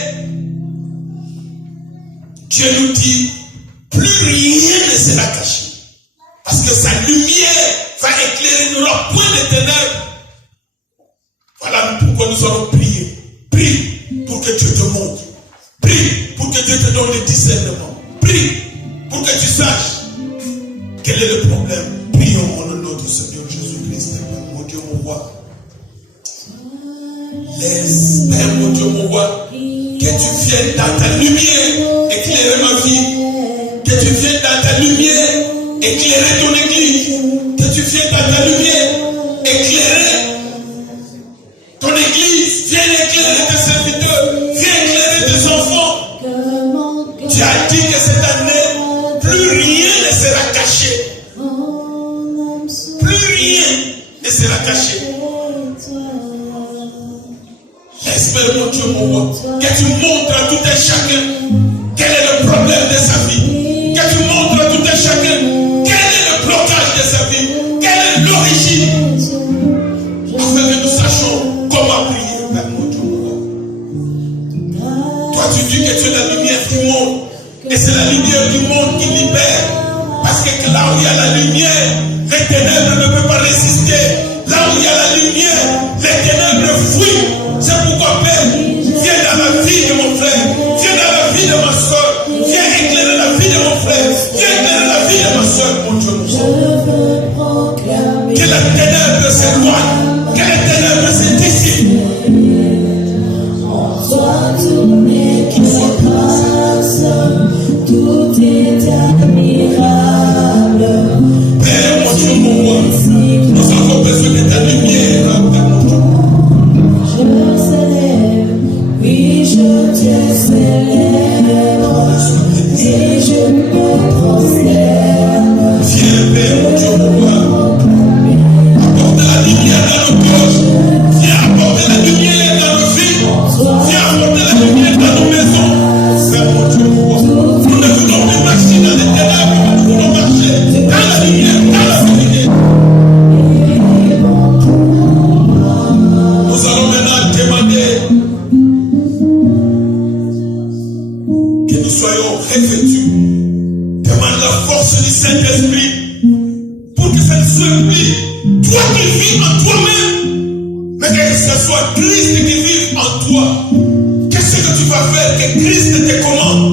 Dieu nous dit, plus rien ne sera caché, parce que sa lumière va éclairer, nous n'aura point de ténèbres. Voilà pourquoi nous allons prier. Prie pour que Dieu te montre. Prie pour que Dieu te donne le discernement. Prie pour que tu saches quel est le problème. Prions au nom de notre Seigneur Jésus-Christ. Mon Dieu, mon roi. Laisse, Père, mon Dieu, mon roi, que tu viennes dans ta lumière éclairer ma vie. Que tu viennes dans ta lumière éclairer ton église. Que tu viennes dans ta lumière éclairer ton église. Viens éclairer tes serviteurs. Viens éclairer tes enfants. Tu as dit que cette année, plus rien ne sera caché. Plus rien ne sera caché. Laisse-moi, mon Dieu, mon roi, que tu montres à tout un chacun quel est le problème de sa vie. Que tu montres à tout un chacun quel est le blocage de sa vie. Quelle est l'origine. Afin que nous sachions comment prier, Père, mon Dieu, mon roi. Toi, tu dis que tu es la lumière du monde. Et c'est la lumière du monde qui libère. Parce que là où il y a la lumière, les ténèbres ne peuvent pas résister. Là où il y a la lumière, les ténèbres fuient. C'est pourquoi, Père, viens dans la vie de mon frère. Viens dans la vie de ma force du Saint-Esprit pour que ça ne soit plus toi qui vis en toi-même, mais que ce soit Christ qui vive en toi. Qu'est-ce que tu vas faire que Christ te commande?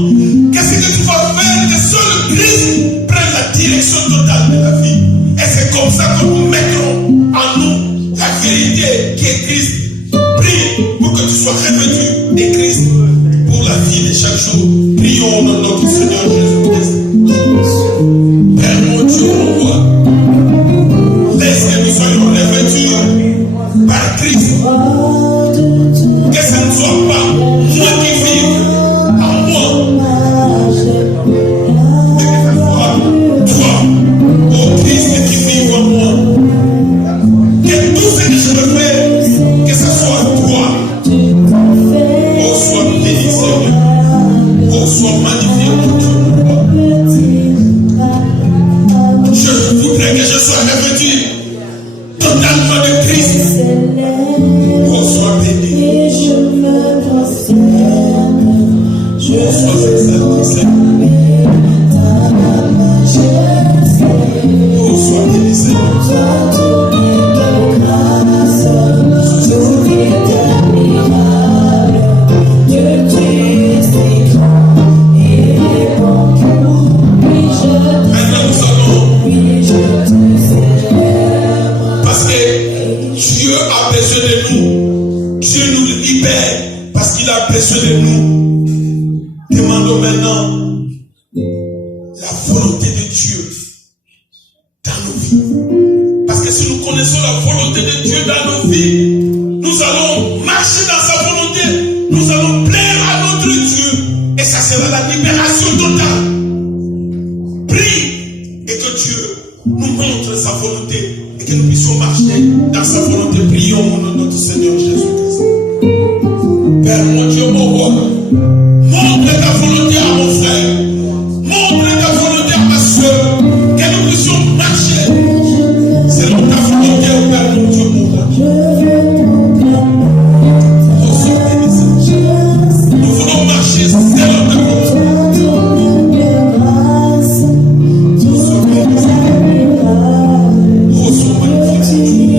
Qu'est-ce que tu vas faire que seul Christ prenne la direction totale de la vie? Et c'est comme ça que nous mettrons en nous la vérité qui est Christ. Prie pour que tu sois revêtu de Christ pour la vie de chaque jour. Prions au nom de notre Seigneur Jésus-Christ. Père mon Dieu, mon roi, laisse que nous soyons revêtus par Christ. Que ce ne soit pas moi qui vive en moi, mais que ce soit toi, oh Christ, qui vive en moi. Que tout ce que je veux faire, que ce soit toi. Oh, sois béni, Seigneur. Oh, sois magnifié, mon Dieu. Je voudrais que je sois revêtu totalement de Christ. Oh, sois béni. Oh, sois exalté, Seigneur. Oh, sois béni, Seigneur. De nous, demandons maintenant la volonté de Dieu dans nos vies. Parce que si nous connaissons la volonté de Dieu dans nos vies, nous allons marcher dans sa volonté, nous allons plaire à notre Dieu, et ça sera la libération totale. Prie et que Dieu nous montre sa volonté et que nous puissions marcher dans sa volonté. Prions au nom de notre Seigneur Jésus-Christ. Père mon Dieu, mon roi, montre ta volonté à mon frère, montre ta volonté à ma soeur, que nous puissions marcher selon ta volonté, Père mon Dieu, mon roi. Reçois tes messages. Nous voulons marcher selon ta volonté. Reçois tes messages. Reçois magnifique.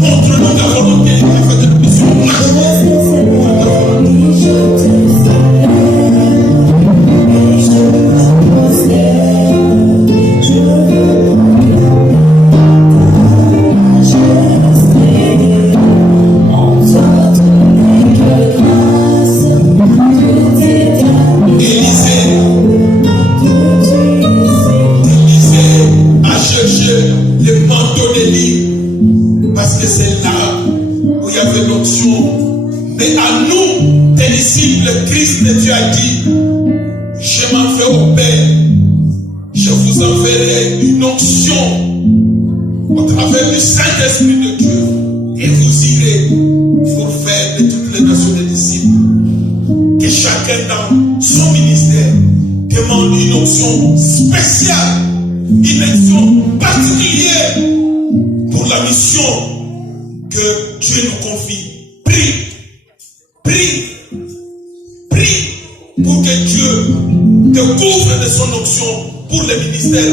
Montre-nous ta volonté afin que nous puissions marcher.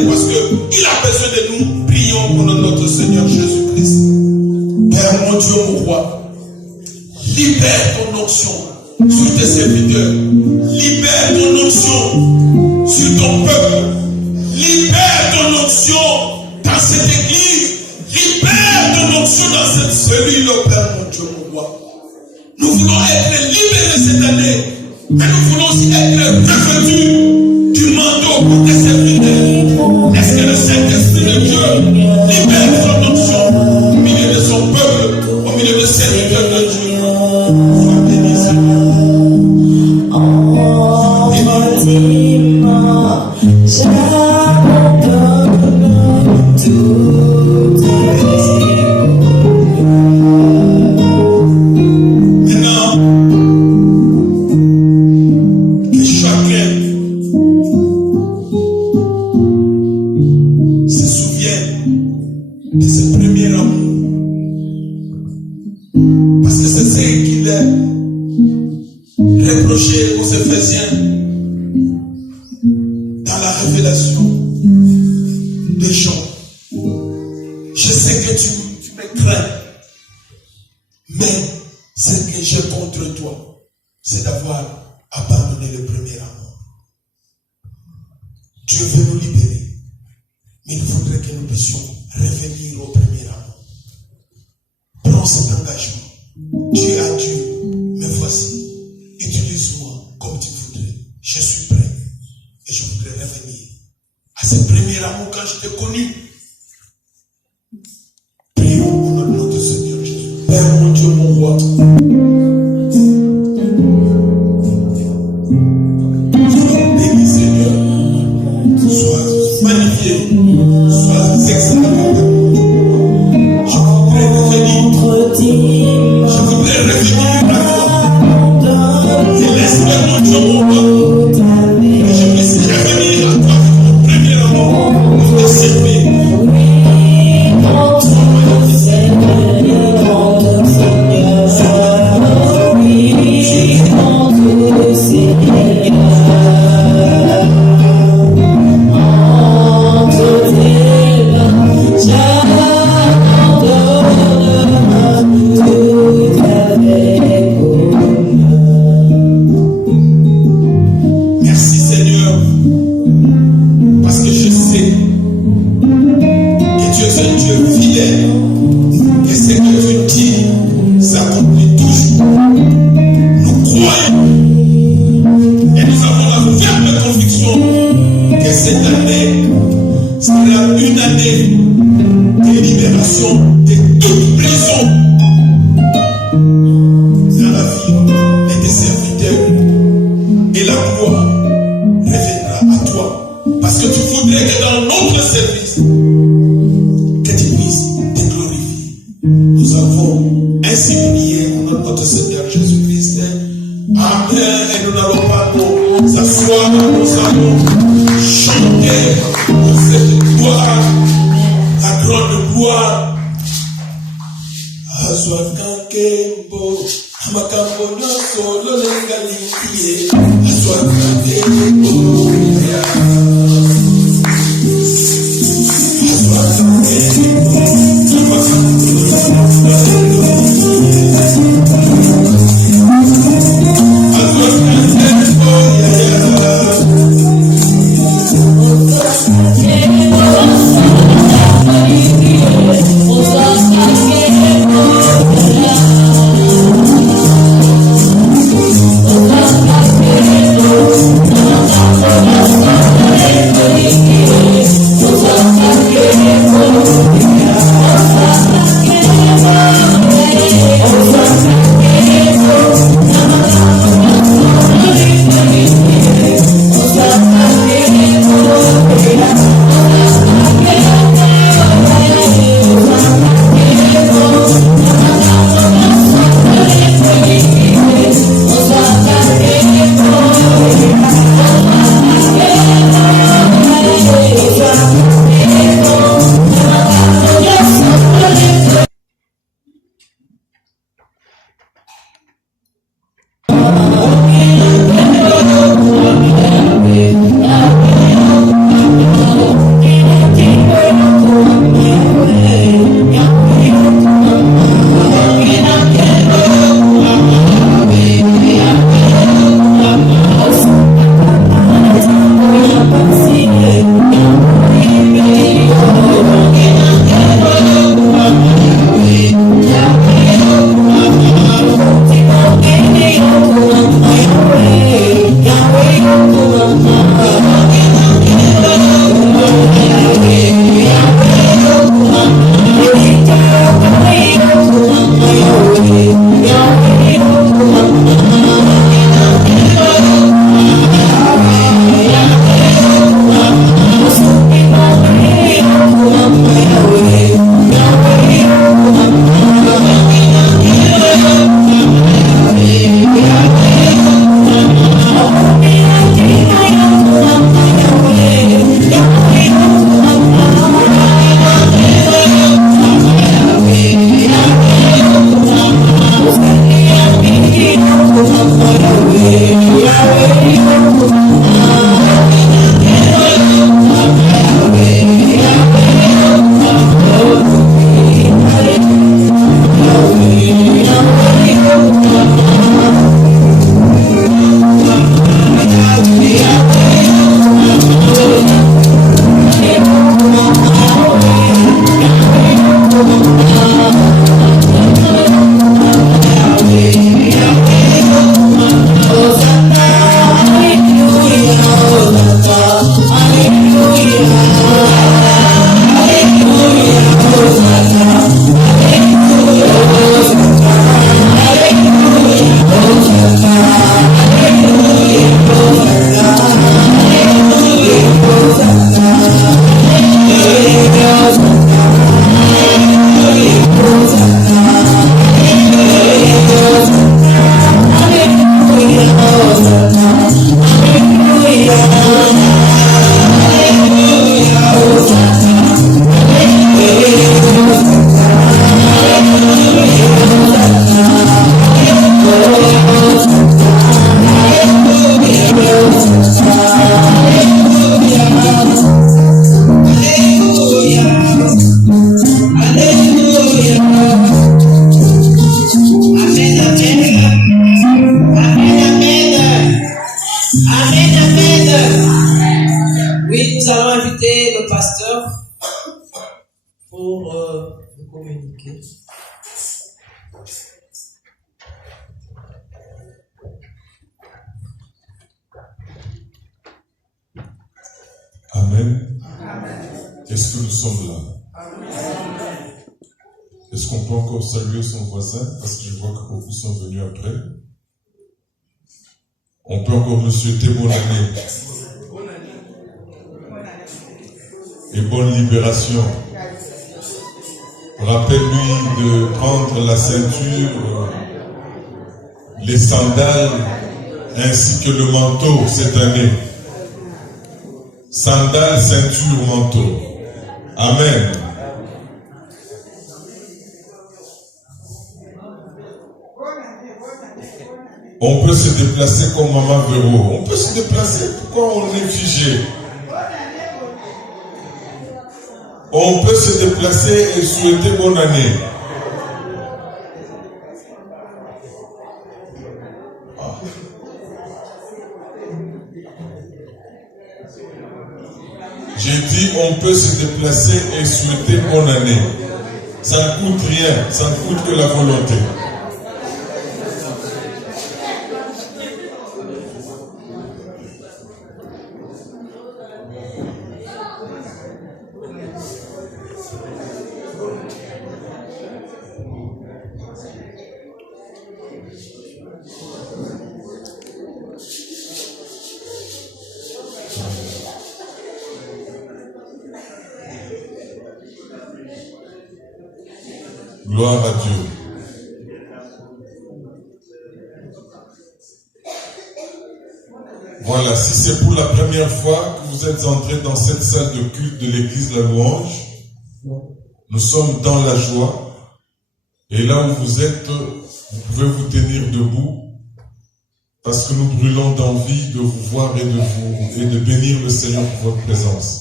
Parce qu'il a besoin de nous. Prions pour notre Seigneur Jésus-Christ. Père mon Dieu, mon roi, libère ton onction sur tes serviteurs. Libère ton onction sur ton peuple. Libère ton onction dans cette église. Libère ton onction dans cette cellule, Père mon Dieu, mon roi. Nous voulons être libérés cette année, mais nous voulons aussi être revêtus du manteau pour tes serviteurs. Est-ce que le Saint-Esprit de Dieu libère son onction au milieu de son peuple, au milieu de serviteurs de Dieu? Sois béni, Seigneur. Reproché aux Éphésiens dans la révélation. situation, des gens. Je sais que tu me crains. Mais ce que j'ai contre toi, c'est d'avoir abandonné le premier amour. Dieu veut nous libérer. Mais il faudrait que nous puissions revenir au premier amour. Prends cet engagement. Dieu a dit, me voici. Utilise-moi comme tu voudrais. Je suis prêt. Et je voudrais revenir à ce premier amour quand je t'ai connu. Prions au nom de notre Seigneur Jésus. Père mon Dieu, mon roi. Béni Seigneur. Sois magnifié. Sois excellent. Je voudrais revenir. Je voudrais revenir à toi. Et laisse-moi mon Dieu, mon roi. Que je puisse revenir à toi. Mon premier amour. Pour te servir. Merci Seigneur, parce que je sais que tu es un Dieu fidèle et ce que tu dis s'accomplit toujours. Nous croyons et nous avons la ferme conviction que cette année sera une année de libération de toute prison dans la vie de tes serviteurs. Et la gloire reviendra à toi. Parce que tu voudrais que dans notre service, que tu puisses te glorifier. Nous avons ainsi prié au nom de notre Seigneur Jésus-Christ. Amen. Et nous n'allons pas nous asseoir, nous allons chanter pour cette gloire, la grande gloire. Azwakakembo, amakambo nyoso lolenga likie. Azwakakembo, azwakakembo, amakambo Oh, inviter le pasteur pour nous communiquer. Amen. Est-ce que nous sommes là? Est-ce qu'on peut encore saluer son voisin? Parce que je vois que beaucoup sont venus après. On peut encore me souhaiter bonne année. Et bonne libération. Rappelle-lui de prendre la ceinture, les sandales, ainsi que le manteau cette année. Sandales, ceinture, manteau. Amen. On peut se déplacer comme Maman Véro. On peut se déplacer. Pourquoi on est figé? On peut se déplacer et souhaiter bonne année. Ah. J'ai dit on peut se déplacer et souhaiter bonne année. Ça ne coûte rien, ça ne coûte que la volonté. Gloire à Dieu. Voilà, si c'est pour la première fois que vous êtes entrés dans cette salle de culte de l'église La Louange, nous sommes dans la joie. Et là où vous êtes, vous pouvez vous tenir debout parce que nous brûlons d'envie de vous voir et de bénir le Seigneur pour votre présence.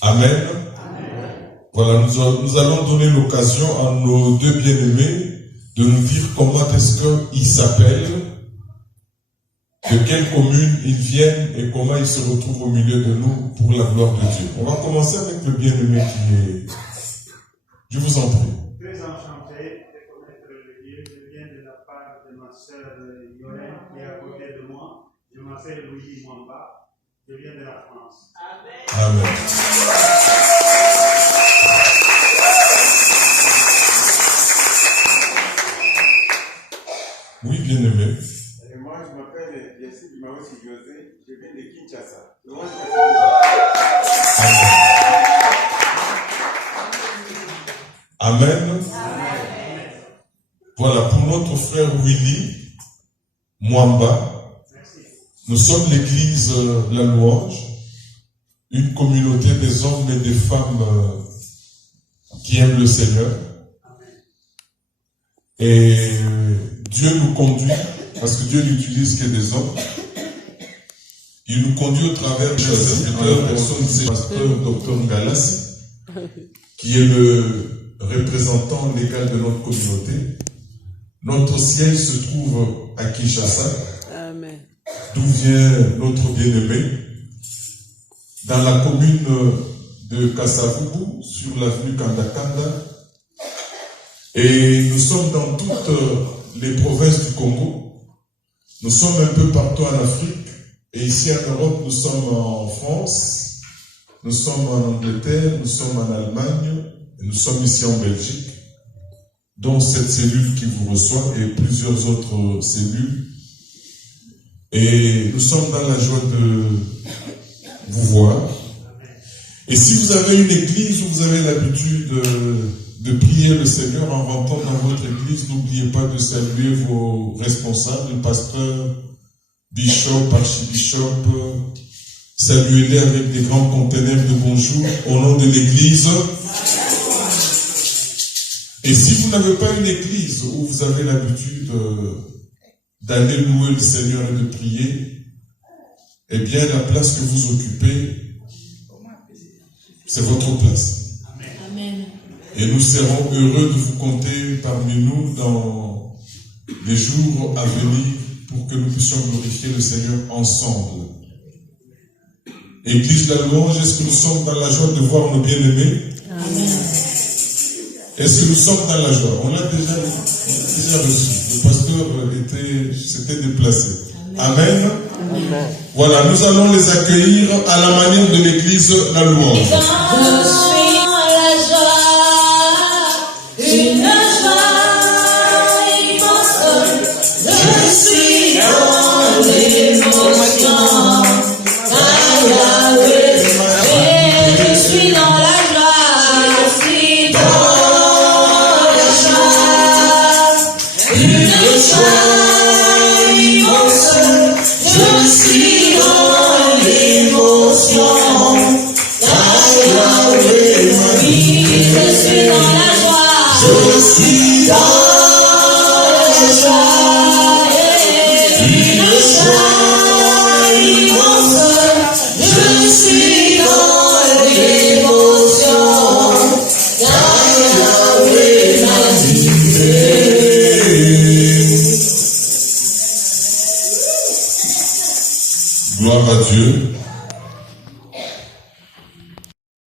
Amen. Voilà, nous allons donner l'occasion à nos deux bien-aimés de nous dire comment est-ce qu'ils s'appellent, de quelle commune ils viennent et comment ils se retrouvent au milieu de nous pour la gloire de Dieu. On va commencer avec le bien-aimé qui est... Je vous en prie. Très enchanté de connaître le Dieu. Je viens de la part de ma sœur Yolène qui est à côté de moi. Je m'appelle Louis Mwamba. Je viens de la France. Amen. Amen. Oui, bien-aimé. Moi, je m'appelle Jesse Maosi José, je viens de Kinshasa. Amen. Amen. Voilà, pour notre frère Willy Mwamba, nous sommes l'église La Louange, une communauté des hommes et des femmes qui aiment le Seigneur. Et Dieu nous conduit, parce que Dieu n'utilise que des hommes. Il nous conduit au travers de la personne, c'est le pasteur Dr Galassi, qui est le représentant légal de notre communauté. Notre siège se trouve à Kinshasa, d'où vient notre bien-aimé, dans la commune de Kasavubu, sur l'avenue Kandakanda. Et nous sommes dans toutes les provinces du Congo. Nous sommes un peu partout en Afrique. Et ici en Europe, nous sommes en France, nous sommes en Angleterre, nous sommes en Allemagne, et nous sommes ici en Belgique, dont cette cellule qui vous reçoit et plusieurs autres cellules. Et nous sommes dans la joie de vous voir. Et si vous avez une église où vous avez l'habitude de prier le Seigneur en rentrant dans votre église, n'oubliez pas de saluer vos responsables, pasteurs, bishop, archibishop, saluez-les avec des grands conteneurs de bonjour au nom de l'église. Et si vous n'avez pas une église où vous avez l'habitude d'aller louer le Seigneur et de prier, eh bien la place que vous occupez, c'est votre place. Amen. Et nous serons heureux de vous compter parmi nous dans les jours à venir pour que nous puissions glorifier le Seigneur ensemble. Église de la louange, est-ce que nous sommes dans la joie de voir nos bien-aimés? Amen. Est-ce que nous sommes dans la joie? On l'a déjà reçu. Le pasteur s'était déplacé. Amen. Amen. Voilà, nous allons les accueillir à la manière de l'église de la louange. Je suis dans la joie, une joie immense. Je suis dans l'émotion. Je suis dans la joie, je suis dans la joie, une joie immense. Je suis dans l'émotion. Oui, je suis dans la joie. Je suis dans la joie, une joie immense. Je suis dans l'émotion. Yahweh m'a guidé. Gloire à Dieu.